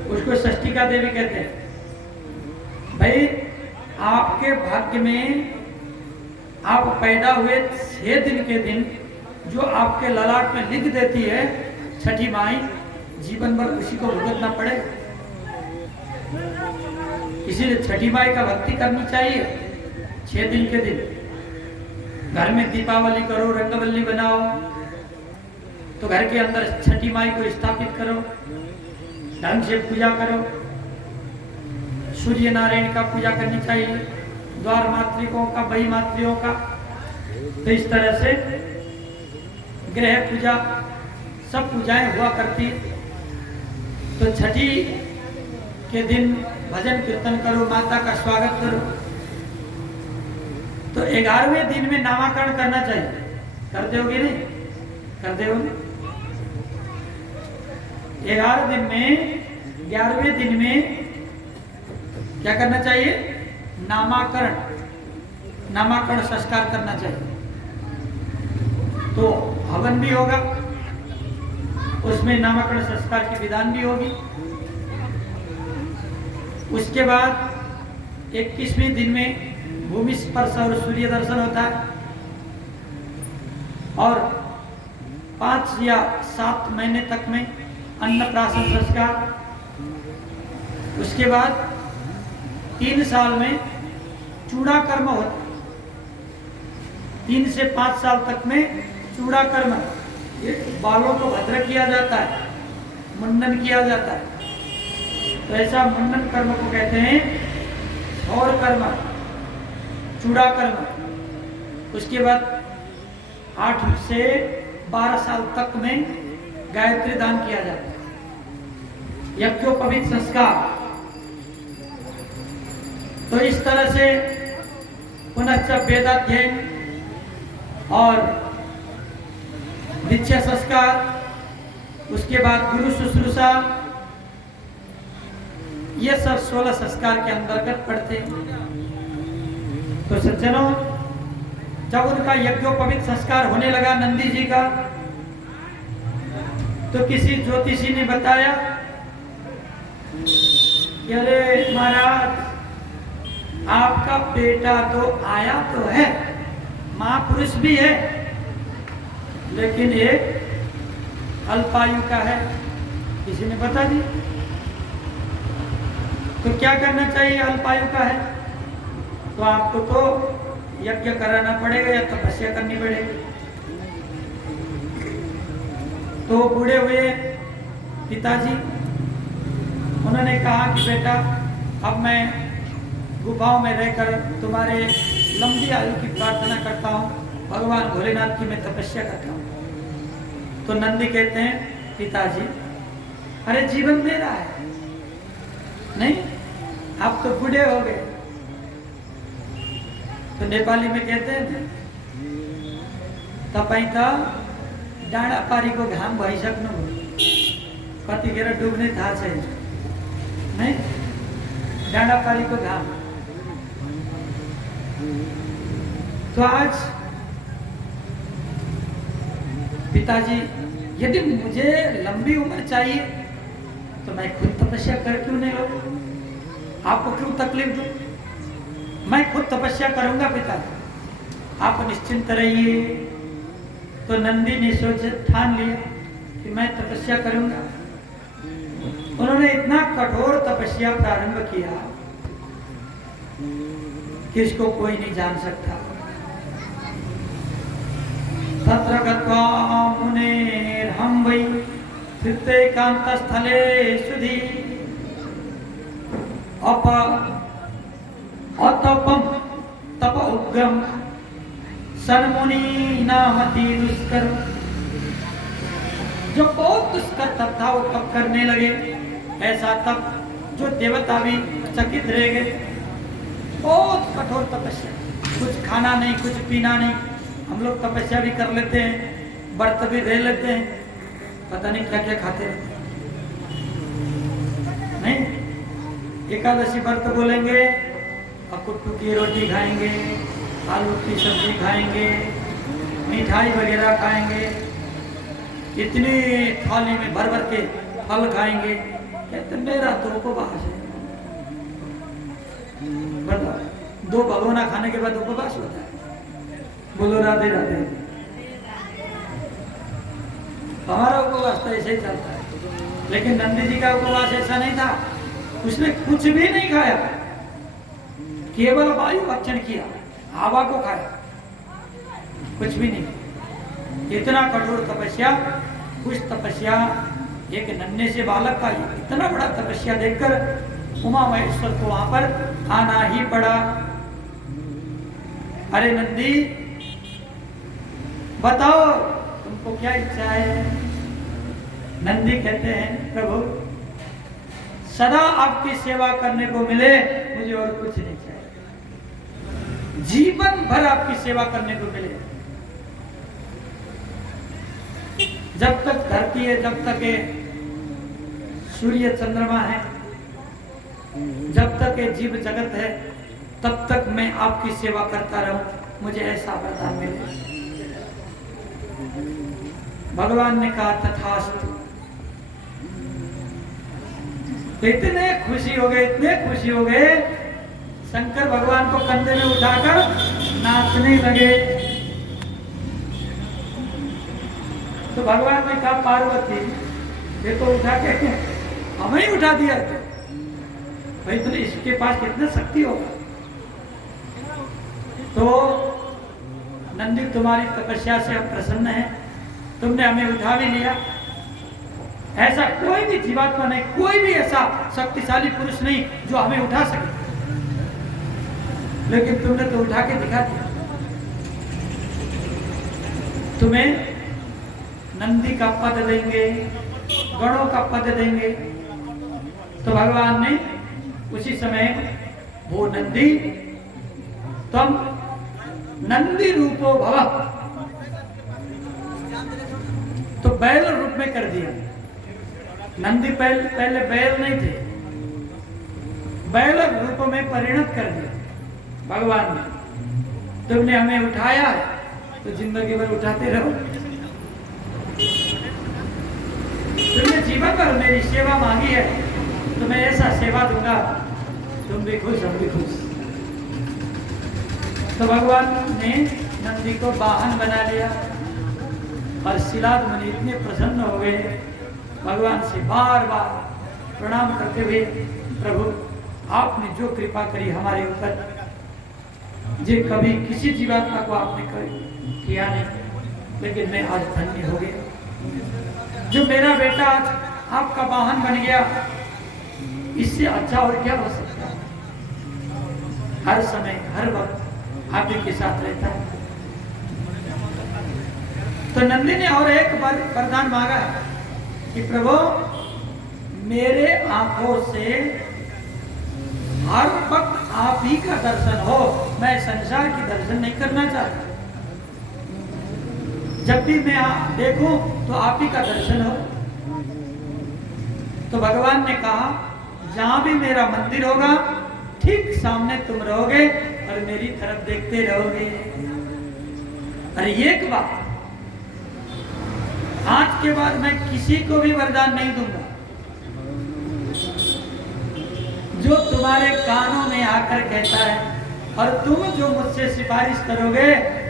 उसको षष्ठिका देवी कहते हैं। भाई, आपके भाग्य में आप पैदा हुए 6 दिन के दिन जो आपके ललाट में लिख देती है छठी माई, जीवन भर उसी को भुगतना पड़ेगा। इसीलिए छठी माई का भक्ति करनी चाहिए 6 दिन के दिन। घर में दीपावली करो, रंगवल्ली बनाओ, तो घर के अंदर छठी माई को स्थापित करो, ढंग से पूजा करो। सूर्य नारायण का पूजा करनी चाहिए, द्वार मातृकों का, बही मातृयों का। तो इस तरह से ग्रह पूजा, सब पूजाएं हुआ करती। तो छठी के दिन भजन कीर्तन करो, माता का स्वागत करो। तो 11वें दिन में नामाकरण करना चाहिए। करते होगे नहीं? करते होगे। 11वें दिन में क्या करना चाहिए? नामाकरण संस्कार करना चाहिए। तो हवन भी होगा, उसमें नामकरण संस्कार की विधान भी होगी। उसके बाद 21वें दिन में भूमि स्पर्श और सूर्य दर्शन होता है, और 5 या 7 महीने तक में अन्नप्राशन संस्कार। उसके बाद 3 साल में चूड़ा कर्म होता है। 3 से 5 साल तक में चूड़ा कर्म, ये बालों को भद्र किया जाता है, मुंडन किया जाता है। तो ऐसा मुंडन कर्म को कहते हैं और कर्म, चूड़ा कर्म। उसके बाद 8 से 12 साल तक में गायत्री दान किया जाता है, यज्ञोपवीत संस्कार। तो इस तरह से पुनश्च वेदाध्ययन और दीक्षा संस्कार, उसके बाद गुरु शुश्रूषा, ये सब 16 संस्कार के अंतर्गत पड़ते हैं। तो सज्जनों, जब उनका यज्ञोपवीत संस्कार होने लगा नंदी जी का, तो किसी ज्योतिषी ने बताया कि अरे महाराज, आपका बेटा तो आया तो है, महापुरुष भी है, लेकिन एक अल्पायु का है। किसी ने बता दी। तो क्या करना चाहिए? अल्पायु का है तो आपको तो यज्ञ कराना पड़ेगा या तपस्या करनी पड़ेगी। तो बूढ़े हुए पिताजी, उन्होंने कहा कि बेटा, अब मैं गुफाओं में रहकर तुम्हारे लंबी आयु की प्रार्थना करता हूँ, भगवान भोलेनाथ की मैं तपस्या करता हूँ। तो नंदी कहते हैं, पिताजी, अरे जीवन दे रहा है, नहीं, आप तो बूढ़े हो गए। तो नेपाली में कहते हैं, तपाईं त डाँडा पारीको घाम भइसक्नु, कतिखेर डुब्ने थाहा छैन, नहीं, डाँडा पारीको घाम। तो आज पिताजी, यदि मुझे लंबी उम्र चाहिए तो मैं खुद तपस्या कर क्यों नहीं लूं? आपको क्यों तकलीफ दूं? मैं खुद तपस्या करूंगा पिताजी, आप निश्चिंत रहिए। तो नंदी ने ठान लिया कि मैं तपस्या करूंगा। उन्होंने इतना कठोर तपस्या प्रारंभ किया कि इसको कोई नहीं जान सकता। तत्र गत्वा मुनेर्हं वै तीर्थैकान्तस्थले सुधि अतपम तप उग्रम सन्मुनि नामति दुष्कर। जो बहुत दुष्कर तप था वो तप करने लगे, ऐसा तप जो देवता भी चकित रह गए। बहुत कठोर तपस्या, कुछ खाना नहीं, कुछ पीना नहीं। हम लोग तपस्या भी कर लेते हैं, व्रत भी रह लेते हैं, पता नहीं क्या क्या खाते रहते नहीं। एकादशी व्रत बोलेंगे, कुट्टू की रोटी खाएंगे, आलू की सब्जी खाएंगे, मिठाई वगैरह खाएंगे, इतनी थाली में भर भर के फल खाएंगे। कहते मेरा तो उपवास है। बताओ, 2 भगोना खाने के बाद उपवास होता है? बोलो राधे राधे। हमारा उपवास तो ऐसे ही चलता है, लेकिन नंदी जी का उपवास ऐसा नहीं था। उसने कुछ भी नहीं खाया, केवल वायु भक्षण किया, हवा को खाया, कुछ भी नहीं। इतना कठोर तपस्या, कुछ तपस्या एक नन्हे से बालक का इतना बड़ा तपस्या देखकर उमा महेश्वर को वहां पर आना ही पड़ा। अरे नंदी, बताओ तुमको क्या इच्छा है? नंदी कहते हैं, प्रभु सदा आपकी सेवा करने को मिले, मुझे और कुछ नहीं चाहिए। जीवन भर आपकी सेवा करने को मिले। जब तक धरती है, जब तक सूर्य चंद्रमा है, जब तक जीव जगत है, तब तक मैं आपकी सेवा करता रहूं, मुझे ऐसा वरदान मिले। भगवान ने कहा तथास्तु। इतने खुशी हो गए, इतने खुशी हो गए, शंकर भगवान को कंधे में उठाकर नाचने लगे। तो भगवान ने कहा पार्वती, ये तो उठा के हमें ही उठा दिया तो भाई, तो इसके पास कितना शक्ति होगा। तो नंदी तुम्हारी तपस्या से हम प्रसन्न हैं, तुमने हमें उठा भी लिया। ऐसा कोई भी जीवात्मा नहीं, कोई भी ऐसा शक्तिशाली पुरुष नहीं जो हमें उठा सके, लेकिन तुमने तो उठा के दिखा दिया। तुम्हें नंदी का पद देंगे, गणों का पद देंगे। तो भगवान ने उसी समय वो नंदी, तुम नंदी रूपो भव, तो बैल रूप में कर दिया। नंदी पहले बैल नहीं थे, बैल रूप में परिणत कर दिया भगवान ने। तुमने हमें उठाया तो जिंदगी भर उठाते रहो। तुमने जीवन भर मेरी सेवा मांगी है तो मैं ऐसा सेवा दूंगा, तुम भी खुश हम भी खुश। तो भगवान ने नंदी को वाहन बना लिया और शिलाद मुनि इतने प्रसन्न हो गए, भगवान से बार बार प्रणाम करते हुए, प्रभु आपने जो कृपा करी हमारे ऊपर, जे कभी किसी जीवात्मा को आपने किया नहीं, लेकिन मैं आज धन्य हो गया। जो मेरा बेटा आज आपका वाहन बन गया, इससे अच्छा और क्या हो सकता है। हर समय हर वक्त आप ही के साथ रहता है। तो नंदी ने और एक वरदान मांगा है कि प्रभु मेरे आंखों से हर वक्त आप ही का दर्शन हो, मैं संसार की दर्शन नहीं करना चाहता। जब भी मैं देखूं तो आप ही का दर्शन हो। तो भगवान ने कहा जहां भी मेरा मंदिर होगा ठीक सामने तुम रहोगे और मेरी तरफ देखते रहोगे। अरे एक बात, आज के बाद मैं किसी को भी वरदान नहीं दूंगा जो तुम्हारे कानों में आकर कहता है, और तुम जो मुझसे सिफारिश करोगे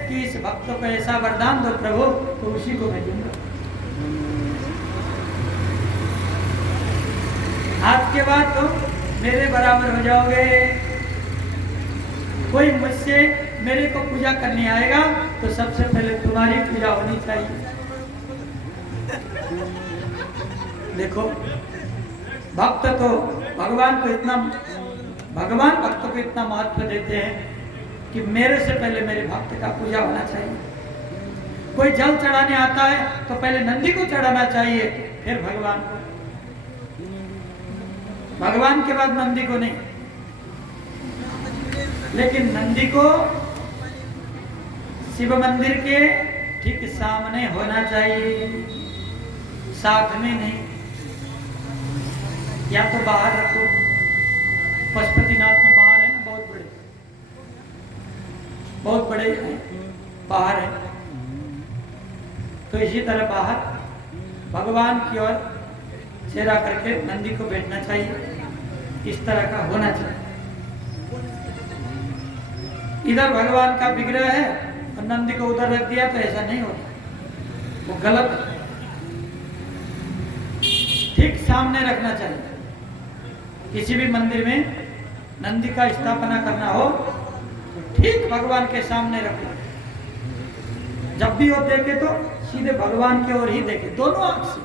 कि इस भक्त को ऐसा वरदान दो प्रभु, तो उसी को मैं दूंगा। आज के बाद तुम मेरे बराबर हो जाओगे। कोई मुझसे मेरे को पूजा करने आएगा तो सबसे पहले तुम्हारी पूजा होनी चाहिए। देखो भक्त तो भगवान भक्त को इतना महत्व देते हैं कि मेरे से पहले मेरे भक्त का पूजा होना चाहिए। कोई जल चढ़ाने आता है तो पहले नंदी को चढ़ाना चाहिए, फिर भगवान को, भगवान के बाद नंदी को नहीं। लेकिन नंदी को शिव मंदिर के ठीक सामने होना चाहिए, साथ में नहीं। या तो बाहर रखो, पशुपतिनाथ में बाहर है ना, बहुत बड़े बाहर है, तो इसी तरह बाहर भगवान की ओर चेहरा करके नंदी को बैठना चाहिए। इस तरह का होना चाहिए। इधर भगवान का विग्रह है और नंदी को उधर रख दिया तो ऐसा नहीं होता, वो गलत है। ठीक सामने रखना चाहिए। किसी भी मंदिर में नंदी का स्थापना करना हो तो ठीक भगवान के सामने रखो। जब भी वो देखे तो सीधे भगवान की ओर ही देखे, दोनों आंख से,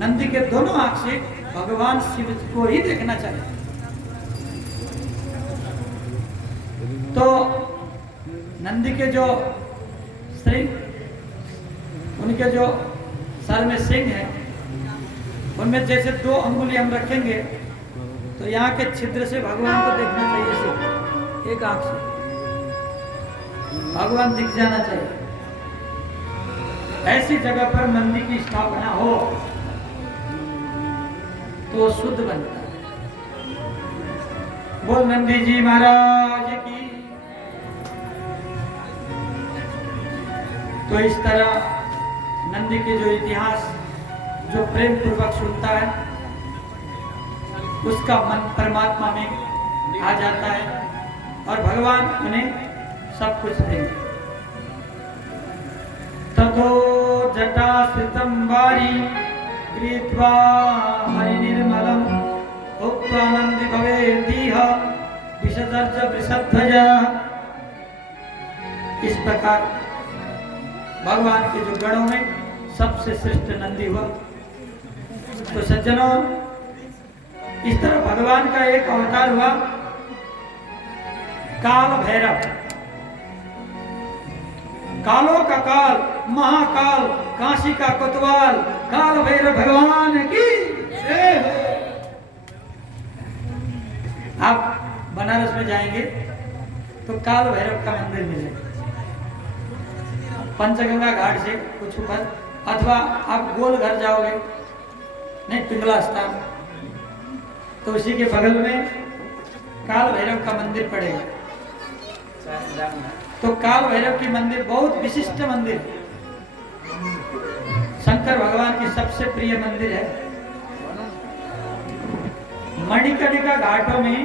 नंदी के दोनों आंख से भगवान शिव को ही देखना चाहिए। तो नंदी के जो सिंह, उनके जो सर में सिंह है, उनमें जैसे 2 अंगुली हम रखेंगे तो यहाँ के छिद्र से भगवान को देखना चाहिए। सिर्फ एक आंख से भगवान दिख जाना चाहिए। ऐसी जगह पर नंदी की स्थापना हो तो शुद्ध बनता है। बोल नंदी जी महाराज की। तो इस तरह नंदी के जो इतिहास जो प्रेम पूर्वक सुनता है उसका मन परमात्मा में आ जाता है और भगवान उन्हें सब कुछ देंगे। ततो जटा स्थितं वारी कृत्वा हरि निर्मलम उक्त्वा नंदी भवेदीह विसर्ज वृषध्वज। इस प्रकार भगवान के जो गणों में सबसे श्रेष्ठ नंदी हुआ। तो सज्जनों, इस तरह भगवान का एक अवतार हुआ काल भैरव। कालों का काल, महाकाल, काशी का कोतवाल, काल भैरव भगवान की जय हो। आप बनारस में जाएंगे तो काल भैरव का मंदिर मिलेगा पंचगंगा घाट से कुछ ऊपर, अथवा आप गोल घर जाओगे, नहीं पिंगला स्थान, तो उसी के बगल में काल भैरव का मंदिर पड़ेगा। तो काल भैरव की मंदिर बहुत विशिष्ट मंदिर है, शंकर भगवान की सबसे प्रिय मंदिर है। मणिकर्णिका घाटों में,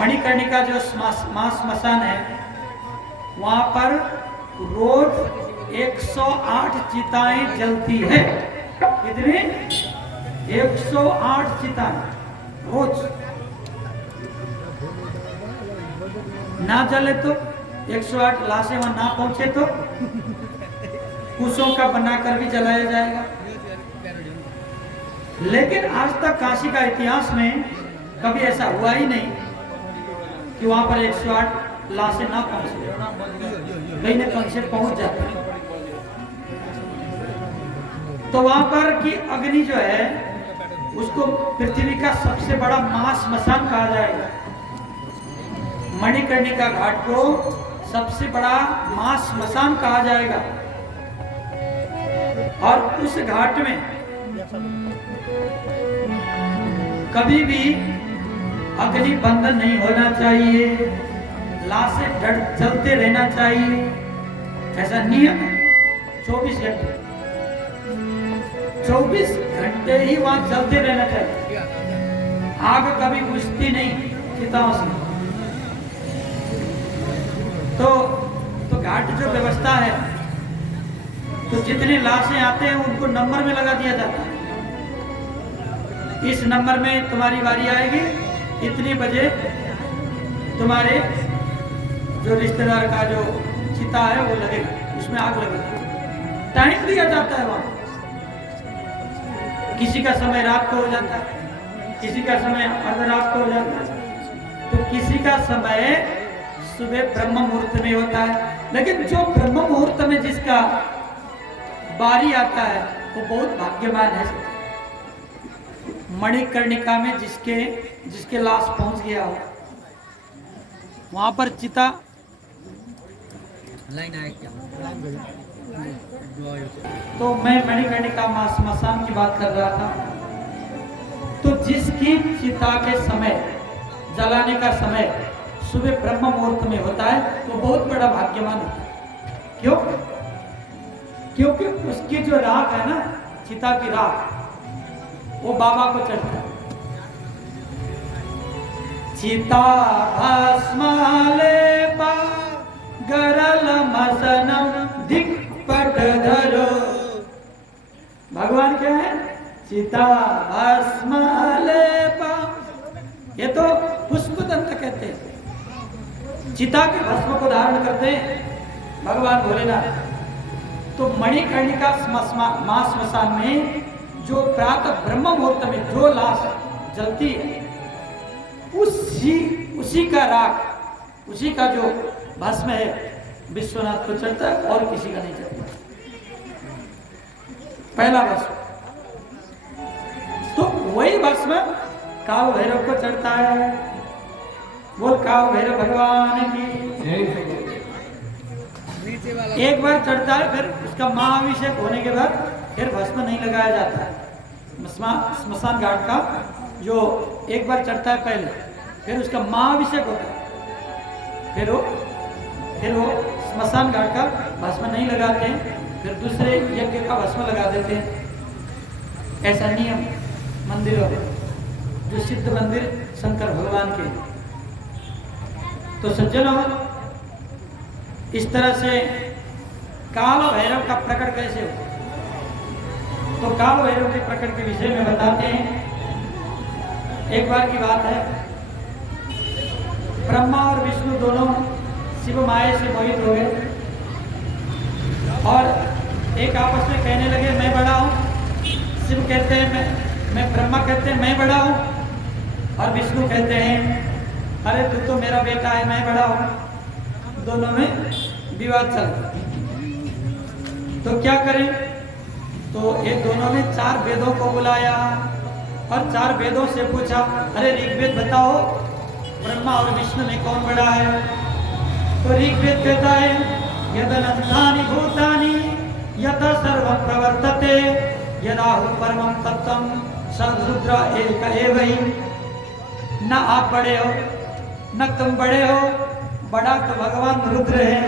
मणिकर्णिका जो श्मशान है, वहां पर रोज 108 चिताएं जलती है। कितनी? 108 चिताएं रोज। ना जले तो 108 लाशें वहां ना पहुंचे तो कुशों का बनाकर भी जलाया जाएगा। लेकिन आज तक काशी का इतिहास में कभी ऐसा हुआ ही नहीं कि वहां पर 108 लाशें ना पहुंचे, कहीं न कहीं से पहुंच जाते हैं। तो वहां पर की अग्नि जो है उसको पृथ्वी का सबसे बड़ा महाश्मशान कहा जाएगा। मणिकर्णिका घाट को सबसे बड़ा महाश्मशान कहा जाएगा। और उस घाट में कभी भी अग्नि बंद नहीं होना चाहिए, लाशें जलते रहना चाहिए, ऐसा नियम है। 24 घंटे 24 घंटे ही वहां जलते रहना चाहिए। आग कभी बुझती नहीं चिताओं से। तो घाट जो व्यवस्था है, तो जितने लाशें आते हैं उनको नंबर में लगा दिया जाता है। इस नंबर में तुम्हारी बारी आएगी, इतनी बजे तुम्हारे जो रिश्तेदार का जो चिता है वो लगेगा, उसमें आग लगेगी। टाइम दिया जाता है वहां। किसी का समय रात को हो जाता है, किसी का समय अर्धरात को हो जाता है, तो किसी का समय सुबह ब्रह्म मुहूर्त में होता है। लेकिन जो ब्रह्म मुहूर्त में जिसका बारी आता है वो बहुत भाग्यवान है। मणिकर्णिका में जिसके लाश पहुंच गया हो, वहां पर चिता लाइन आए क्या? तो मैं मणिकर्णिका श्मशान की बात कर रहा था। तो जिसकी चिता के समय, जलाने का समय सुबह ब्रह्म मुहूर्त में होता है, तो बहुत बड़ा भाग्यवान होता है। क्यों? क्योंकि उसकी जो राख है ना, चिता की राख, वो बाबा को चढ़ता है। चिता भस्माले पा गरल मसनम दिक्पट धरो। भगवान क्या है? चिता भस्माले पा। ये तो पुष्पदंत कहते हैं। चिता के भस्म को धारण करते हैं भगवान भोलेनाथ। तो मणिकर्णिका श्मशान में जो प्रातः ब्रह्म मुहूर्त में जो लाश जलती है, उसी का राख, उसी का जो भस्म है विश्वनाथ को चढ़ता है और किसी का नहीं चढ़ता। पहला भस्म। तो वही भस्म काल भैरव को चढ़ता है। बोल काल भैरव भगवान की। एक बार चढ़ता है, फिर उसका महाअभिषेक होने के बाद फिर भस्म नहीं लगाया जाता है। श्मशान घाट का जो एक बार चढ़ता है पहले, फिर उसका महाअभिषेक होता है, फिर वो श्मशान घाट का भस्म नहीं लगाते हैं, फिर दूसरे यज्ञ का भस्म लगा देते हैं। ऐसा नियम मंदिरों में, जो सिद्ध मंदिर शंकर भगवान के। तो सज्जनों, इस तरह से काल भैरव का प्रकट कैसे हो? तो काल भैरव के प्रकट के विषय में बताते हैं। एक बार की बात है, ब्रह्मा और विष्णु दोनों शिव माया से मोहित हो गए और एक आपस में कहने लगे मैं बड़ा हूँ। शिव कहते हैं मैं ब्रह्मा कहते हैं मैं बड़ा हूँ और विष्णु कहते हैं अरे तू तो मेरा बेटा है मैं बड़ा हूँ। दोनों में विवाद चल रहा। तो क्या करें? तो ये दोनों ने 4 वेदों को बुलाया और 4 वेदों से पूछा अरे ऋग्वेद बताओ ब्रह्मा और विष्णु में कौन बड़ा है? तो ऋग्वेद कहता है यदनंतानि भूतानि यत सर्वं प्रवर्तते यदाहु परमं तत्त्वं स रुद्र एक एव हि। न आप बड़े हो न तुम बड़े हो, बड़ा तो भगवान रुद्र है।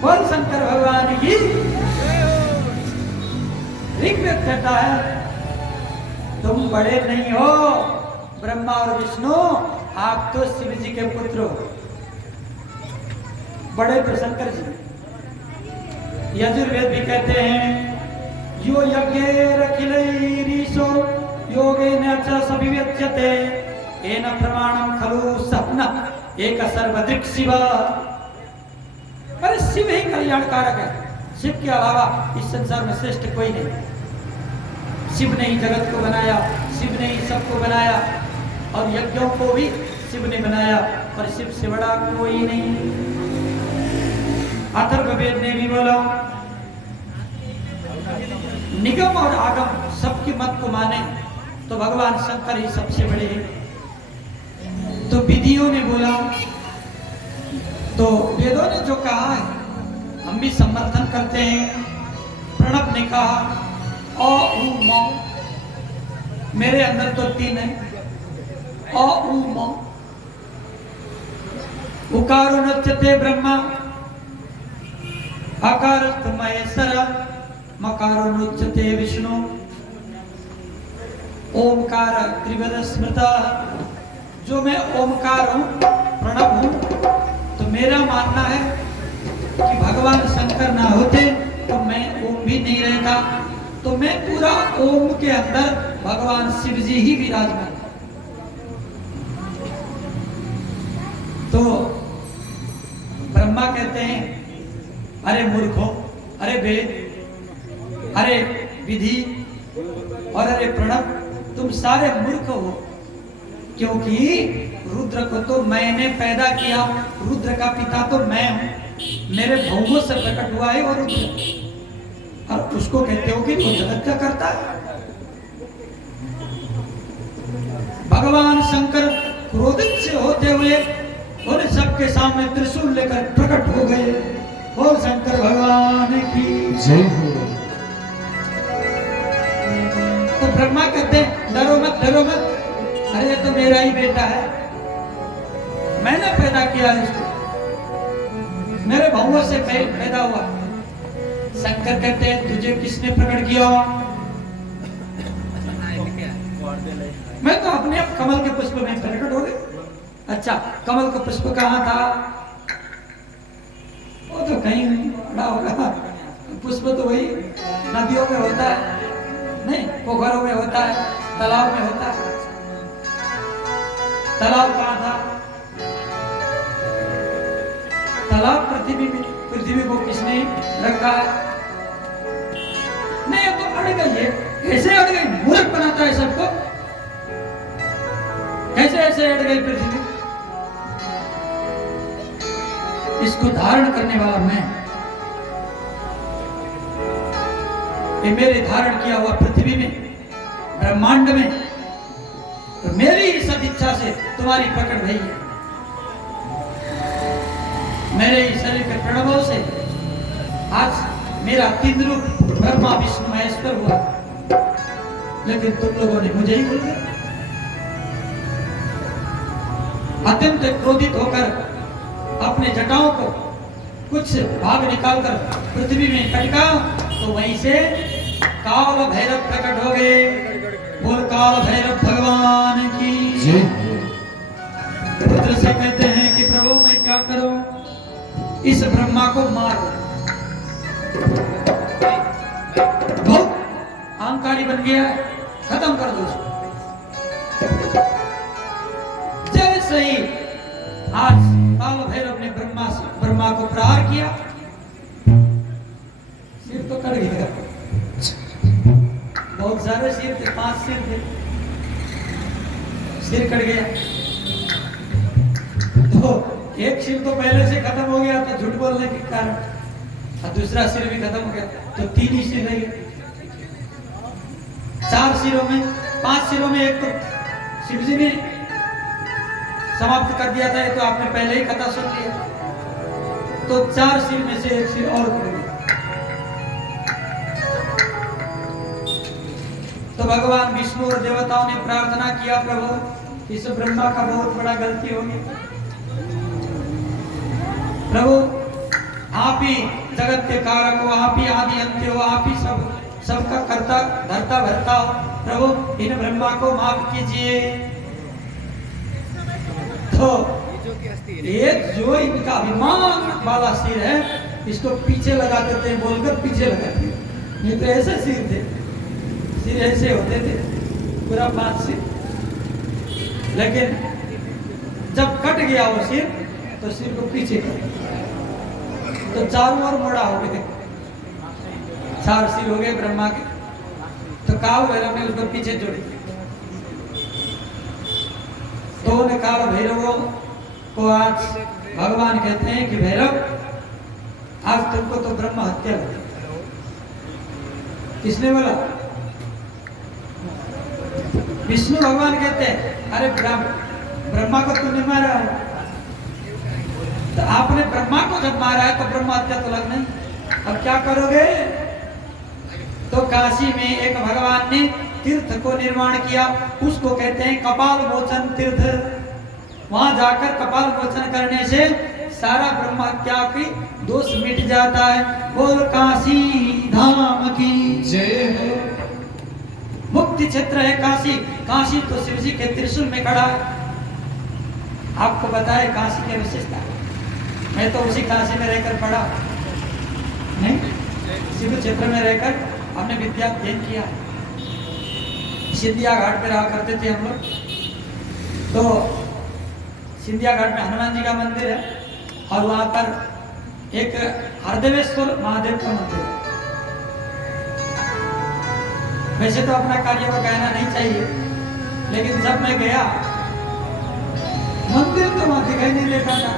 बोल शंकर भगवान की। ऋग्वेद कहता है तुम बड़े नहीं हो ब्रह्मा और विष्णु, आप तो शिव जी के पुत्र हो। बड़े तो शंकर जी। यजुर्वेद भी कहते हैं यो यज्ञैरखिलैरीशो योगेन च सविव्यज्यते येन प्रमाणं खलु सप्न एक सर्वदृक् शिव। अरे शिव ही कल्याणकारक है। शिव के अलावा इस संसार में श्रेष्ठ कोई नहीं। शिव ने ही जगत को बनाया, शिव ने ही सबको बनाया और यज्ञों को भी शिव ने बनाया और शिव से बड़ा कोई नहीं। अथर्ववेद ने भी बोला निगम और आगम सबकी मत को माने तो भगवान शंकर ही सबसे बड़े हैं। तो विधियों ने बोला, तो वेदों ने जो कहा है हम भी समर्थन करते हैं। प्रणव ने कहा अ उ म, मेरे अंदर तो 3 है अ उ म। उकारो नच्यते ब्रह्मा आकारस्तु महेश्वर मकारो नोच्यते विष्णु ओमकार त्रिवेद स्मृता। जो मैं ओमकार हूं प्रणव हूं तो मेरा मानना है कि भगवान शंकर ना होते तो मैं ओम भी नहीं रहता। तो मैं पूरा ओम के अंदर भगवान शिव जी ही विराजमान। तो ब्रह्मा कहते हैं अरे मूर्खो, अरे वेद, अरे विधि और अरे प्रणव, तुम सारे मूर्ख हो क्योंकि रुद्र को तो मैंने पैदा किया। रुद्र का पिता तो मैं हूं, मेरे भौहों से प्रकट हुआ है वो रुद्र। और उसको कहते हो कि वो जगत का करता है। भगवान शंकर क्रोधित से होते हुए उन सबके सामने त्रिशूल लेकर प्रकट हो गए। बोल शंकर भगवान की जय हो। तो ब्रह्मा कहते डरो मत डरो मत, अरे ये तो मेरा ही बेटा है, मैंने पैदा किया है इसको, मेरे भौहों से पैदा हुआ। शंकर कहते हैं तुझे किसने प्रकट किया? मैं तो अपने आप कमल के पुष्प में प्रकट हो गए। अच्छा, कमल का पुष्प कहाँ था? वो तो कहीं बड़ा होगा। पुष्प तो वही नदियों में होता है, नहीं पोखरों में होता है, तालाब में होता है। तालाब कहाँ था? तालाब पृथ्वी को किसने रखा है? नहीं, तो अड़ गई है। कैसे अड़ गई? मूर्ख बनाता है सबको। कैसे ऐसे अड़ गई पृथ्वी? इसको धारण करने वाला मैं। ये मेरे धारण किया हुआ पृथ्वी में, ब्रह्मांड में, तो मेरी ही सदिच्छा से तुम्हारी प्रकट भई है। मेरे ही शरीर के प्रणवों से आज मेरा 3 रूप ब्रह्मा विष्णु महेश्वर हुआ। लेकिन तुम लोगों ने मुझे ही भूल गए। अत्यंत क्रोधित होकर अपने जटाओं को कुछ भाग निकालकर पृथ्वी में पटका तो वहीं से काल भैरव प्रकट हो गए। बोल काल भैरव भगवान की। रुद्र से कहते हैं कि प्रभु मैं क्या करूं? इस ब्रह्मा को मारो। बहुत अहंकारी बन गया है, खत्म कर दो उसको। जैसे ही आज काल भैरव ने ब्रह्मा से ब्रह्मा को प्रहार किया, सिर तो कट गया। बहुत सारे सिर थे, 5 सिर थे, सिर कट गया। तो एक सिर तो पहले से खत्म हो गया था झूठ बोलने के कारण, और दूसरा सिर भी खत्म हो गया, तो 3 ही सिर रह गए। 4 सिरों में, 5 सिरों में एक तो शिव जी ने समाप्त कर दिया था, ये तो आपने पहले ही कथा सुन लिया। तो 4 सिर में से एक सिर और कट गया। तो भगवान विष्णु और देवताओं ने प्रार्थना किया, प्रभु इस ब्रह्मा का बहुत बड़ा गलती हो गई, प्रभु आप ही जगत के कारक हो, आप ही आदि अंत हो, आप ही सबका करता धरता भरता हो, प्रभु इन ब्रह्मा को माफ कीजिए। तो एक जो इनका अभिमान वाला सिर है, इसको पीछे लगा देते हैं बोलकर पीछे लगाते हैं। ये तो ऐसे सिर थे, सिर ऐसे होते थे पूरा 5 सिर, लेकिन जब कट गया वो सिर तो सिर को पीछे कर, तो चारों ओर मोड़ा हो गए, 4 सिर हो गए ब्रह्मा के। तो काल भैरव ने उसको पीछे जोड़ी, तो उन्हें काल भैरवों को आज भगवान कहते हैं कि भैरव आज तुमको तो ब्रह्म हत्या लगी। किसने बोला? विष्णु भगवान कहते हैं अरे ब्रह्मा को तुमने मारा है, तो आपने ब्रह्मा को जब मारा है तो ब्रह्म हत्या तो लगना ही, अब क्या करोगे? तो काशी में एक भगवान ने तीर्थ को निर्माण किया, उसको कहते हैं कपाल मोचन तीर्थ। वहां जाकर कपाल मोचन करने से सारा ब्रह्म हत्या की दोष मिट जाता है। बोल काशी धाम की जय हो। मुक्ति क्षेत्र है काशी। काशी तो शिव जी के त्रिशूल में खड़ा है। आपको बताए काशी की विशेषता, मैं तो उसी काशी में रहकर पढ़ा, नहीं शिव क्षेत्र में रहकर हमने विद्या अध्ययन किया। सिंधिया घाट पे रहा करते थे हम लोग। तो सिंधिया घाट में हनुमान जी का मंदिर है, और वहां पर एक हरदेवेश्वर महादेव का मंदिर है। वैसे तो अपना कार्य को कहना नहीं चाहिए, लेकिन जब मैं गया मंदिर तो वहां दिखाई नहीं देता था,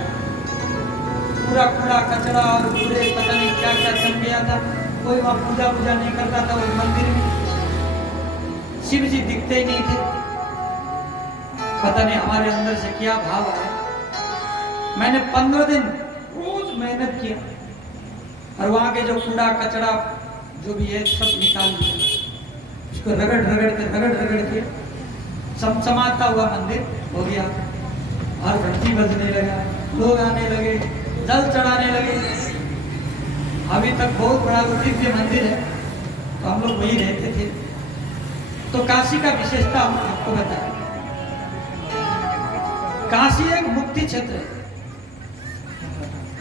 पूरा कूड़ा कचरा और पूरे पता नहीं क्या क्या जम गया था। कोई वहां पूजा नहीं करता था उस मंदिर में, शिव जी दिखते ही नहीं थे। पता नहीं हमारे अंदर से क्या भाव आया। मैंने 15 दिन रोज मेहनत किया, और वहां के जो कूड़ा कचरा जो भी है सब निकाल दिया, उसको रगड़ रगड़ के समसमाता हुआ मंदिर हो गया। और घंटी बजने लगा, लोग आने लगे, जल चढ़ाने लगे। अभी तक बहुत बड़ा दिव्य मंदिर है, तो हम लोग वही रहते थे। तो काशी का विशेषता हम आपको बताएं। काशी एक मुक्ति क्षेत्र है।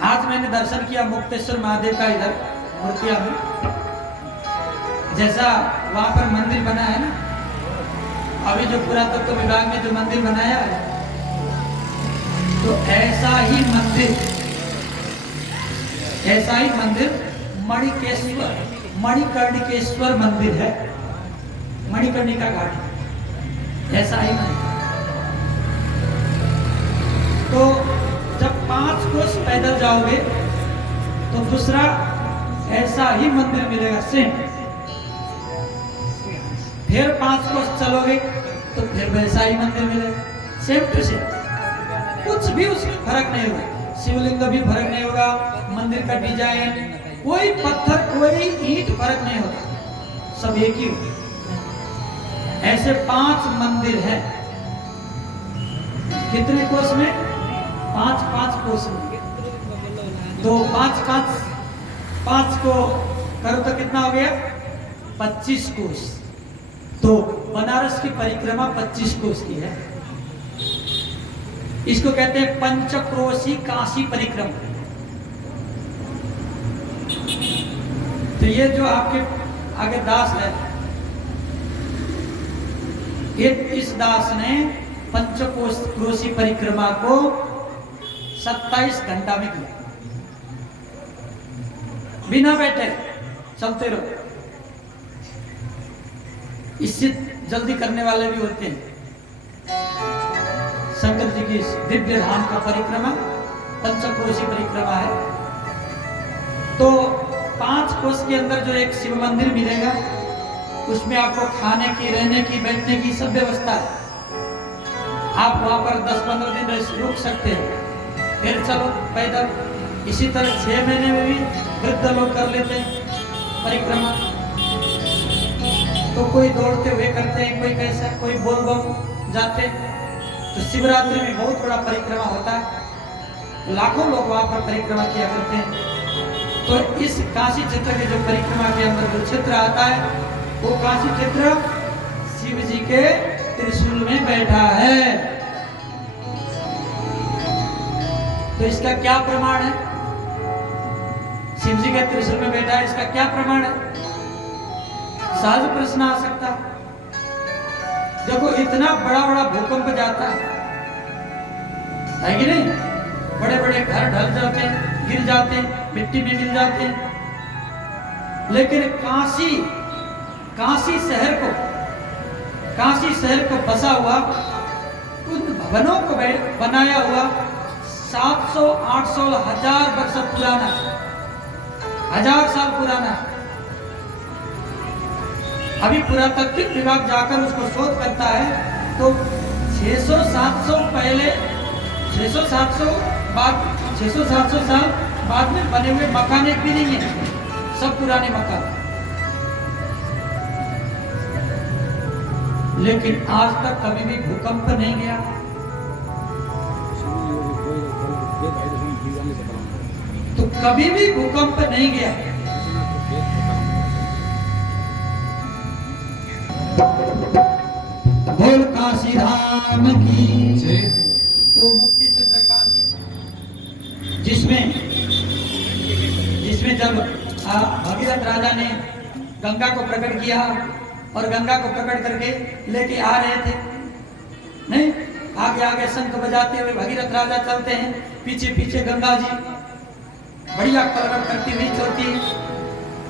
आज मैंने दर्शन किया मुक्तेश्वर महादेव का, इधर मूर्तिया में जैसा वहां पर मंदिर बना है ना, अभी जो पुरातत्व विभाग ने जो मंदिर बनाया है, तो ऐसा ही मंदिर मणिकर्णिकेश्वर मंदिर है। मणिकर्णिका घाट ऐसा ही मंदिर। तो जब 5 कोस पैदल जाओगे तो दूसरा ऐसा ही मंदिर मिलेगा सेम। फिर 5 कोस चलोगे तो फिर वैसा ही मंदिर मिलेगा सेम टू सेम। कुछ भी उसमें फर्क नहीं होगा, शिवलिंग भी फर्क नहीं होगा, मंदिर का डिजाइन, कोई पत्थर कोई ईंट फर्क नहीं होता, सब एक ही होगा। ऐसे 5 मंदिर हैं। कितने कोस में? 5 कोस में। तो 5 को करो तो कितना हो गया? 25 कोस। तो बनारस की परिक्रमा 25 कोस की है। इसको कहते हैं पंचक्रोशी काशी परिक्रमा। तो ये जो आपके आगे दास है, इस दास ने पंचक्रोशी परिक्रमा को 27 घंटा में किया। बिना बैठे चलते रहो। इससे जल्दी करने वाले भी होते हैं। शंकर जी की दिव्य धाम का परिक्रमा पंचक्रोशी परिक्रमा है। तो 5 कोस के अंदर जो एक शिव मंदिर मिलेगा, उसमें आपको खाने की, रहने की, बैठने की सब व्यवस्था है। आप वहां पर 10-15 दिन रुक सकते हैं, फिर चलो पैदल। इसी तरह 6 महीने में भी वृद्ध लोग कर लेते हैं परिक्रमा। तो कोई दौड़ते हुए करते हैं, कोई कैसा, कोई बोल बम जाते। तो शिवरात्रि में बहुत बड़ा परिक्रमा होता है, लाखों लोग वहां पर परिक्रमा किया करते हैं। तो इस काशी क्षेत्र के जो परिक्रमा के अंदर जो क्षेत्र आता है, वो काशी क्षेत्र शिव जी के त्रिशूल में बैठा है। तो इसका क्या प्रमाण है? शिव जी के त्रिशूल में बैठा है, इसका क्या प्रमाण है? सहज प्रश्न आ सकता है। देखो, इतना बड़ा बड़ा भूकंप जाता है कि नहीं? बड़े बड़े घर ढल जाते हैं, गिर जाते हैं, मिट्टी में मिल जाते हैं। लेकिन काशी शहर को बसा हुआ, उन भवनों को बनाया हुआ 700, 800, 1000 वर्ष पुराना, 1000 साल पुराना। अभी पुरातत्विक विभाग जाकर उसको शोध करता है, तो 600-700 पहले, 600-700 साल बाद में बने हुए मकान एक भी नहीं है, सब पुराने मकान। लेकिन आज तक कभी भी भूकंप नहीं गया। तो कभी भी भूकंप नहीं गया। बोल काशी धाम की जय। तो मुक्ति क्षेत्र काशी, जिसमें जब भगीरथ राजा ने गंगा को प्रकट किया और गंगा को प्रकट करके लेके आ रहे थे, नहीं, आगे आगे शंख बजाते हुए भगीरथ राजा चलते हैं, पीछे पीछे गंगा जी बढ़िया कलरव करती हुई चलती।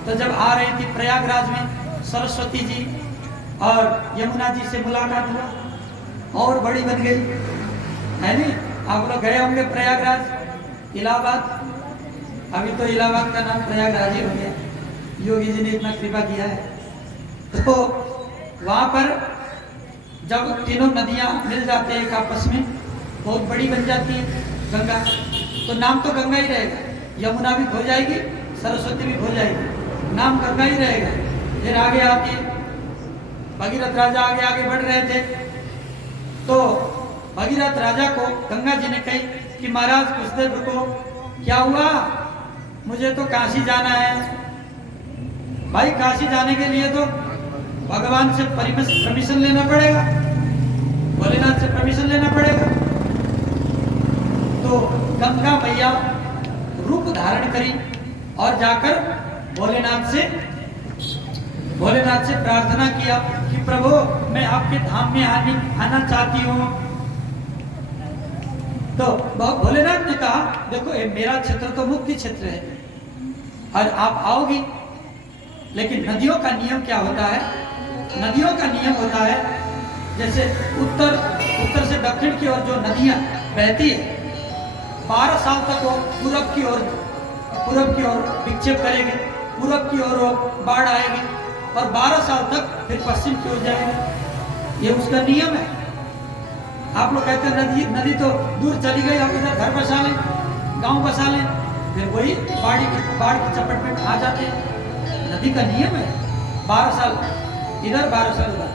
तो जब आ रही थी प्रयागराज में, सरस्वती जी और यमुना जी से मुलाकात हुआ और बड़ी बन गई, है नहीं? आप लोग गए होंगे प्रयागराज, इलाहाबाद। अभी तो इलाहाबाद का नाम प्रयागराज ही हो गया, योगी जी ने इतना कृपा किया है। तो वहां पर जब तीनों नदियां मिल जाते हैं एक आपस में, बहुत बड़ी बन जाती है गंगा, तो नाम तो गंगा ही रहेगा। यमुना भी खो जाएगी, सरस्वती भी खो जाएगी, नाम गंगा ही रहेगा। फिर आगे आके भगीरथ राजा आगे आगे बढ़ रहे थे, तो भगीरथ राजा को गंगा जी ने कही कि महाराज कुछ देर रुको। क्या हुआ? मुझे तो काशी जाना है। भाई, काशी जाने के लिए तो भगवान से परमिशन लेना पड़ेगा, भोलेनाथ से परमिशन लेना पड़ेगा। तो गंगा मैया रूप धारण करी और जाकर भोलेनाथ से प्रार्थना किया कि प्रभु, मैं आपके धाम में आना चाहती हूँ। तो भोलेनाथ ने कहा, देखो ये मेरा क्षेत्र तो मुक्ति क्षेत्र है और आप आओगी, लेकिन नदियों का नियम क्या होता है? नदियों का नियम होता है, जैसे उत्तर से दक्षिण की ओर जो नदियां बहती है, 12 साल तक वो पूरब की ओर विक्षेप करेगी, पूरब की ओर बाढ़ आएगी और 12 साल तक फिर पश्चिम की ओर जाएगी। ये उसका नियम है। आप लोग कहते हैं नदी तो दूर चली गई, हम इधर घर बसा लें, गांव बसा लें, फिर वही बाढ़ की चपेट में आ जाते हैं। नदी का नियम है 12 साल इधर, 12 साल उधर,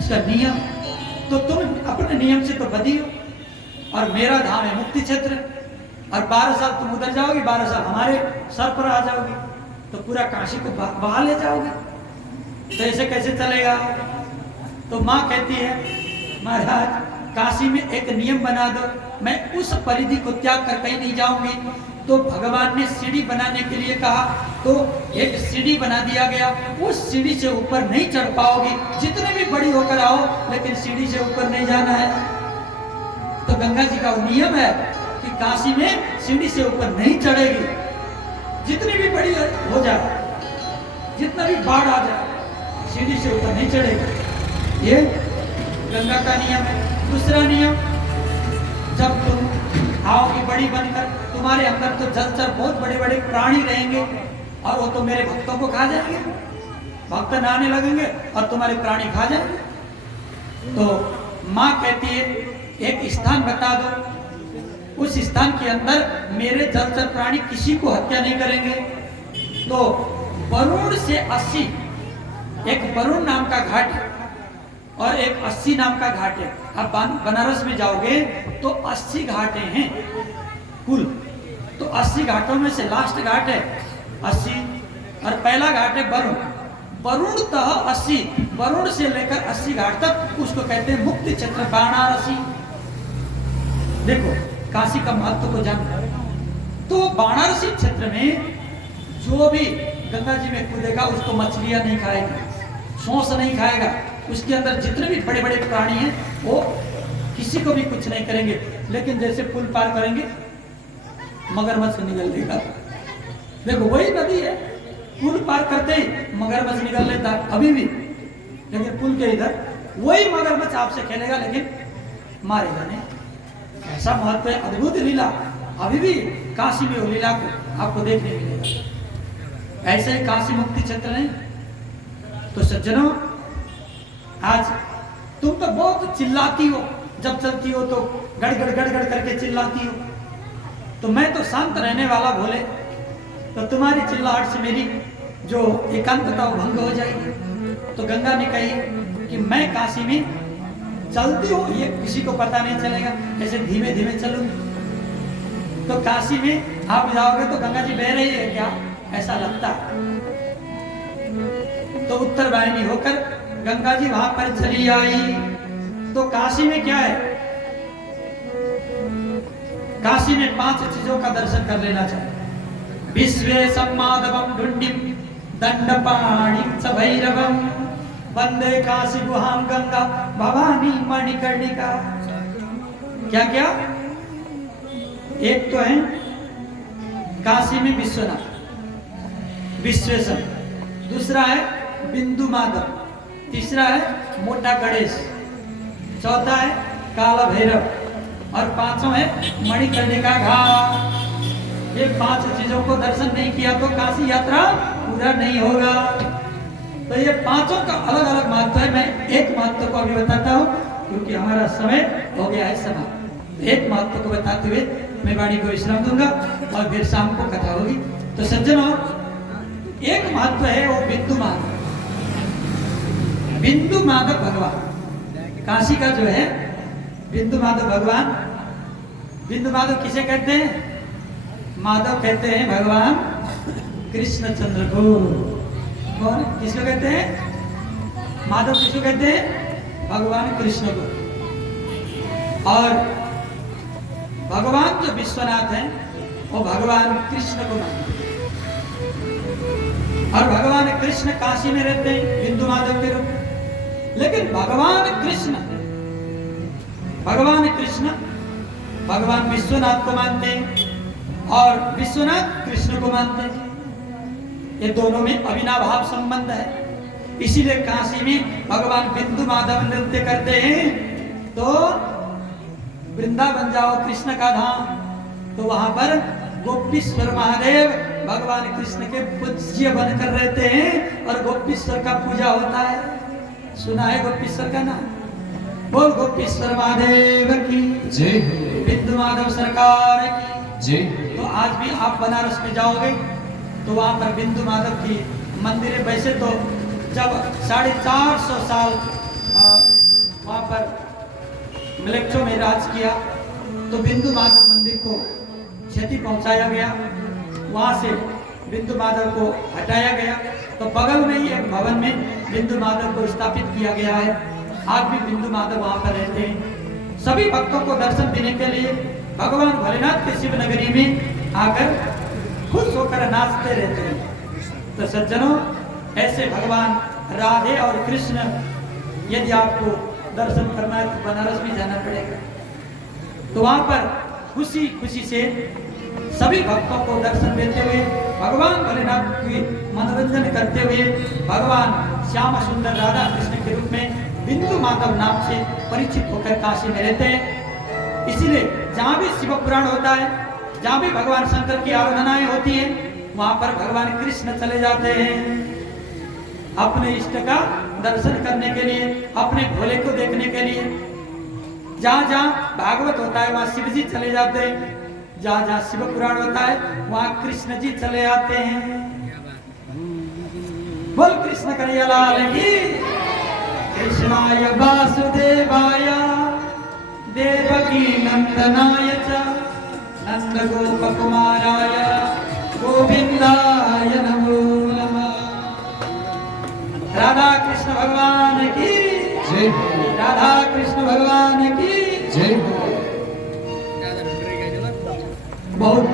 इसका नियम। तो तुम अपने नियम से तो बदी हो, और मेरा धाम है मुक्ति क्षेत्र, और 12 साल तुम उधर जाओगी, 12 साल हमारे सर पर आ जाओगी, तो पूरा काशी को बहा ले जाओगे। तो ऐसे कैसे चलेगा? तो माँ कहती है, महाराज काशी में एक नियम बना दो, मैं उस परिधि को त्याग कर कहीं नहीं जाऊंगी। तो भगवान ने सीढ़ी बनाने के लिए कहा, तो एक सीढ़ी बना दिया गया। उस सीढ़ी से ऊपर नहीं चढ़ पाओगी, जितने भी बड़ी होकर आओ, लेकिन सीढ़ी से ऊपर नहीं जाना है। तो गंगा जी का नियम है कि काशी में सीढ़ी से ऊपर नहीं चढ़ेगी। जितनी भी बड़ी हो जाए, जितना भी बाढ़ आ जाए, सीढ़ी से ऊपर नहीं चढ़ेगा। ये गंगा का नियम है। दूसरा नियम, जब तुम आओगी बड़ी बनकर, तुम्हारे अंदर तो जलचर बहुत बड़े बड़े प्राणी रहेंगे और वो तो मेरे भक्तों को खा जाएंगे। भक्त नहाने लगेंगे और तुम्हारे प्राणी खा जाएंगे। तो माँ कहती है एक स्थान बता दो, उस स्थान के अंदर मेरे जलचर प्राणी किसी को हत्या नहीं करेंगे। तो वरुण से 80, एक वरुण नाम का घाट है और एक 80 नाम का घाट है। अब बनारस में जाओगे तो 80 घाटे हैं कुल। तो 80 घाटों में से लास्ट घाट है 80 और पहला घाट है वरुण। वरुण तह 80, वरुण से लेकर 80 घाट तक उसको कहते हैं मुक्ति क्षेत्र वाराणसी। देखो काशी का महत्व को जान। तो वाराणसी क्षेत्र में जो भी गंगा जी में कूदेगा उसको मछलियां नहीं खाएगा, सौंस नहीं खाएगा। उसके अंदर जितने भी बड़े बड़े प्राणी हैं वो किसी को भी कुछ नहीं करेंगे। लेकिन जैसे पुल पार करेंगे मगरमच्छ निकल लेगा। देखो वही नदी है, पुल पार करते ही मगरमच्छ निकल लेता अभी भी, लेकिन पुल के इधर वही मगरमच्छ आपसे खेलेगा लेकिन मारेगा नहीं। ऐसा महत्व है, अद्भुत लीला अभी भी काशी में वो लीला को आपको देखने मिलेगा। ऐसे ही काशी मुक्ति क्षेत्र नहीं। तो सज्जनों, आज तुम तो बहुत चिल्लाती हो, जब चलती हो तो गड़गड़ गड़गड़ करके चिल्लाती हो। तो मैं तो शांत रहने वाला भोले, तो तुम्हारी चिल्लाहट से मेरी जो एकांतता वो भंग हो जाएगी। तो गंगा ने कही कि मैं काशी में चलती हूँ, ये किसी को पता नहीं चलेगा, ऐसे धीमे धीमे चलूंगी। तो काशी में आप जाओगे तो गंगा जी बह रही है क्या, ऐसा लगता है। तो उत्तर वाहिनी होकर गंगा जी वहां पर चली आई। तो काशी में क्या है, काशी में 5 चीजों का दर्शन कर लेना चाहिए। विश्वेशम माधवम ढुंडिम दंडपाणिम च भैरवम वंदे काशी गुहाम गंगा भवानी मणिकर्णिका। क्या क्या, एक तो है काशी में विश्वनाथ विश्वेश्वर, दूसरा है बिंदु माधव, तीसरा है मोटा गणेश, चौथा है काला भैरव और पांचों है मणिकर्णिका घाट। ये 5 चीजों को दर्शन नहीं किया तो काशी यात्रा पूरा नहीं होगा। तो ये 5 का अलग अलग महत्व है। मैं एक महत्व को अभी बताता हूँ क्योंकि हमारा समय हो गया है समाप्त। एक महत्व को बताते हुए मैं वाणी को विश्राम दूंगा और फिर शाम को कथा होगी। तो सज्जनों, एक महत्व है वो बिंदु माधव। बिंदु माधव भगवान काशी का जो है बिंदु माधव भगवान। बिंदु माधव किसे कहते हैं? माधव कहते हैं भगवान कृष्णचंद्र को। कौन किसको कहते हैं? माधव किसको कहते हैं? भगवान कृष्ण को। और भगवान जो विश्वनाथ हैं वो भगवान कृष्ण को मानते हैं। और भगवान कृष्ण काशी में रहते हैं बिंदु माधव के रूप में। लेकिन भगवान कृष्ण भगवान विश्वनाथ को मानते हैं और विश्वनाथ कृष्ण को मानते हैं। ये दोनों में अविनाभाव संबंध है। इसीलिए काशी में भगवान बिंदु माधव नृत्य करते हैं। तो वृंदावन जाओ कृष्ण का धाम, तो वहां पर गोपीश्वर महादेव भगवान कृष्ण के पूज्य बनकर रहते हैं और गोपीश्वर का पूजा होता है। सुना है गोपीश्वर का नाम? बोल गोपीश्वर महादेव की जय, बिंदु माधव सरकार की जय। तो आज भी आप बनारस में जाओगे तो वहां पर बिंदु माधव की मंदिर है। वैसे तो जब 450 साल वहां पर मलेच्चों में राज किया तो बिंदु माधव मंदिर को क्षति पहुंचाया गया, वहां से बिंदु माधव को हटाया गया। तो बगल में ही एक भवन में बिंदु माधव को स्थापित किया गया है। आज भी बिंदु माधव वहां पर रहते हैं। सभी भक्तों को दर्शन देने के लिए भगवान भोलेनाथ के शिव नगरी में आकर खुश होकर नाचते रहते हैं। तो सज्जनों, ऐसे भगवान राधे और कृष्ण यदि आपको दर्शन करना है तो बनारस में जाना पड़ेगा। तो वहां पर खुशी खुशी से सभी भक्तों को दर्शन देते हुए भगवान भोलेनाथ की मनोरंजन करते हुए भगवान श्याम सुंदर राधा कृष्ण के रूप में बिंदु माधव नाम से परिचित होकर काशी में रहते हैं। इसीलिए जहाँ भी शिव पुराण होता है, जहाँ भी भगवान शंकर की आराधनाएं होती हैं, वहां पर भगवान कृष्ण चले जाते हैं अपने इष्ट का दर्शन करने के लिए, अपने भोले को देखने के लिए। जहाँ जहाँ भागवत होता है वहाँ शिव जी चले जाते हैं, जहाँ जहाँ शिव पुराण होता है वहाँ कृष्ण जी चले आते हैं। बोल कृष्ण कन्हैया लाल की। कृष्णाय वासुदेवाय देवकी नंदनाय च नंद गोप कुमाराय गोविंदाय नमो नमः। राधा कृष्ण भगवान की जय। राधा कृष्ण भगवान की जय। बहुत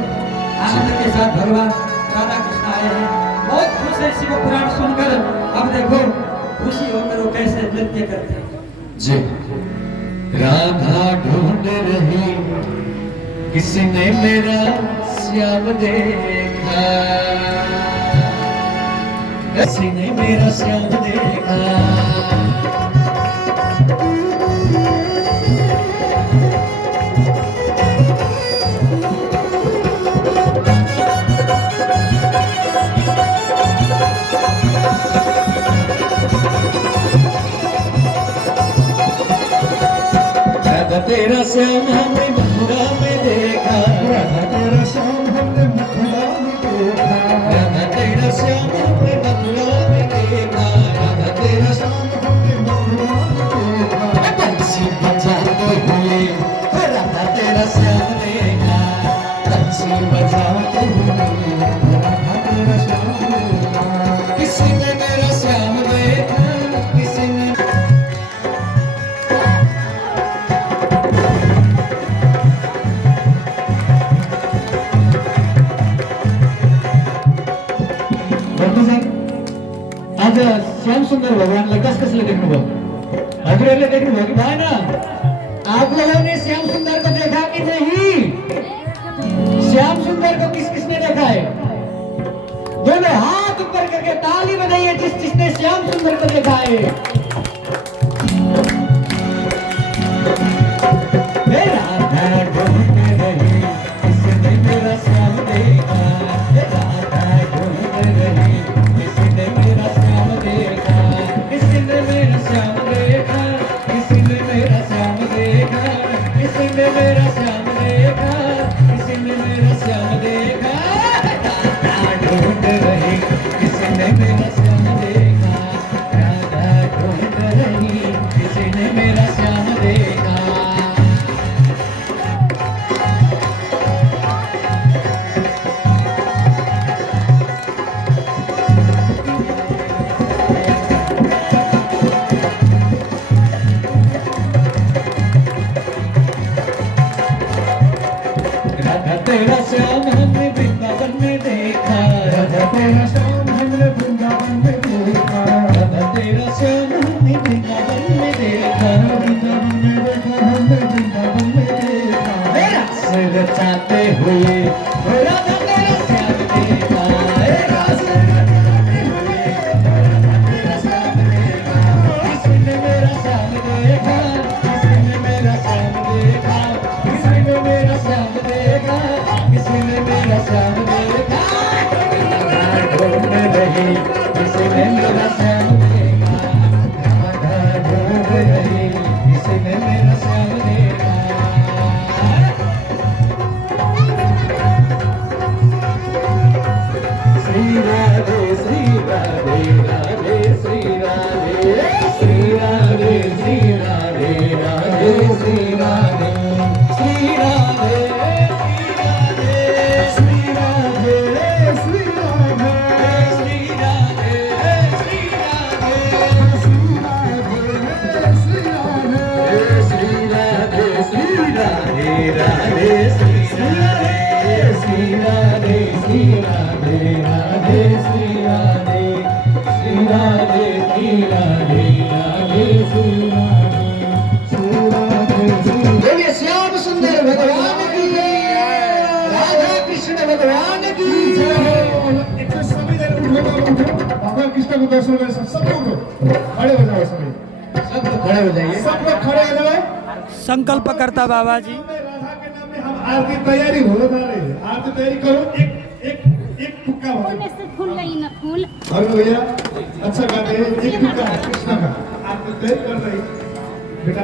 आनंद के साथ भगवान राधा कृष्ण आए हैं, बहुत खुश है शिव पुराण सुनकर। अब देखो खुशी होकर वो कैसे नृत्य करते हैं। जय। राधा ढूंढ रही किसी ने मेरा श्याम देखा, किसी ने मेरा श्याम देखा। तेरा श्याम हमने मथुरा में देखा, राधा तेरा श्याम हमने मथुरा में देखा, राधा तेरा श्याम हमने मथुरा में देखा, राधा तेरा श्याम हमने मथुरा में देखा। बंसी बजाते हुए राधा तेरा श्याम देखा, बंसी बजाते हुए राधा तेरा श्याम देखा। किसी ने मेरा श्याम देखा, किसी ने आज श्याम सुंदर भगवानलाई कस कसले देख्नुभयो? हजुरहरूले देख्नुभयो कि भएन? आप लोगों ने श्याम सुंदर को देखा कि नहीं? श्याम सुंदर को किस किसने देखा है? दोनों हाथ ऊपर करके ताली बजाइए जिस जिसने श्याम सुंदर को देखा है। राधा ढूंढ रही किसने मेरा श्याम देखा, राधा ढूंढ रही किसने मेरा श्याम देखा, किसने मेरा श्याम देखा, किसने मेरा श्याम देखा, किसने मेरा श्याम देखा, किसने मेरा श्याम देखा। राधा ढूंढ रही किसने मेरा श्याम देखा, राधा ढूंढ रही किसने मेरा श्याम देखा। राधा तेरा श्याम हमने वृंदावन में देखा, राधा तेरा श्याम हमने वृंदावन में देखा, राधा तेरा श्याम हमने वृंदावन में देखा, वृंदावन में देखा, हमने वृंदावन में देखा। मेरा सिर रचाते हुए राधा तेरा श्याम देखा, मेरा सिर रचाते हुए राधा तेरा श्याम देखा। किसने मेरा श्याम देखा, किसने मेरा श्याम देखा, किसने मेरा श्याम देखा, किसने मेरा श्याम देखा। राधा ढूंढ रही किसने मेरा श्याम देखा, राधा ढूंढ रही किसने मेरा श्याम देखा। श्री राधे श्री राधे राधे श्री राधे, श्री राधे श्री राधे राधे श्री राधे, श्री राधे श्री राधे श्री राधे, श्री राधे श्री राधे, श्री राधे श्री राधे, श्री राधे राधे श्री राधे, श्री राधे श्री राधे राधे श्री राधे, श्री राधे श्री राधे राधे श्री राधे, श्री राधे श्री। बोलिए श्याम सुंदर भगवान की जय। राधा कृष्ण कृष्ण को दर्शन करें। सब लोग खड़े हो जाओ, सभी सब लोग खड़े हो जाइए, सब लोग खड़े हो जाओ। संकल्प करता बाबा जी। राधा के नाम में हम आरती तैयारी हो रहा है, आरती तैयारी करो। एक तुक्का हो फूल से फूल नहीं ना फूल। अरे भैया अच्छा गाते हैं, एक तुक्का कृष्ण का आरती तैयारी कर रही बेटा।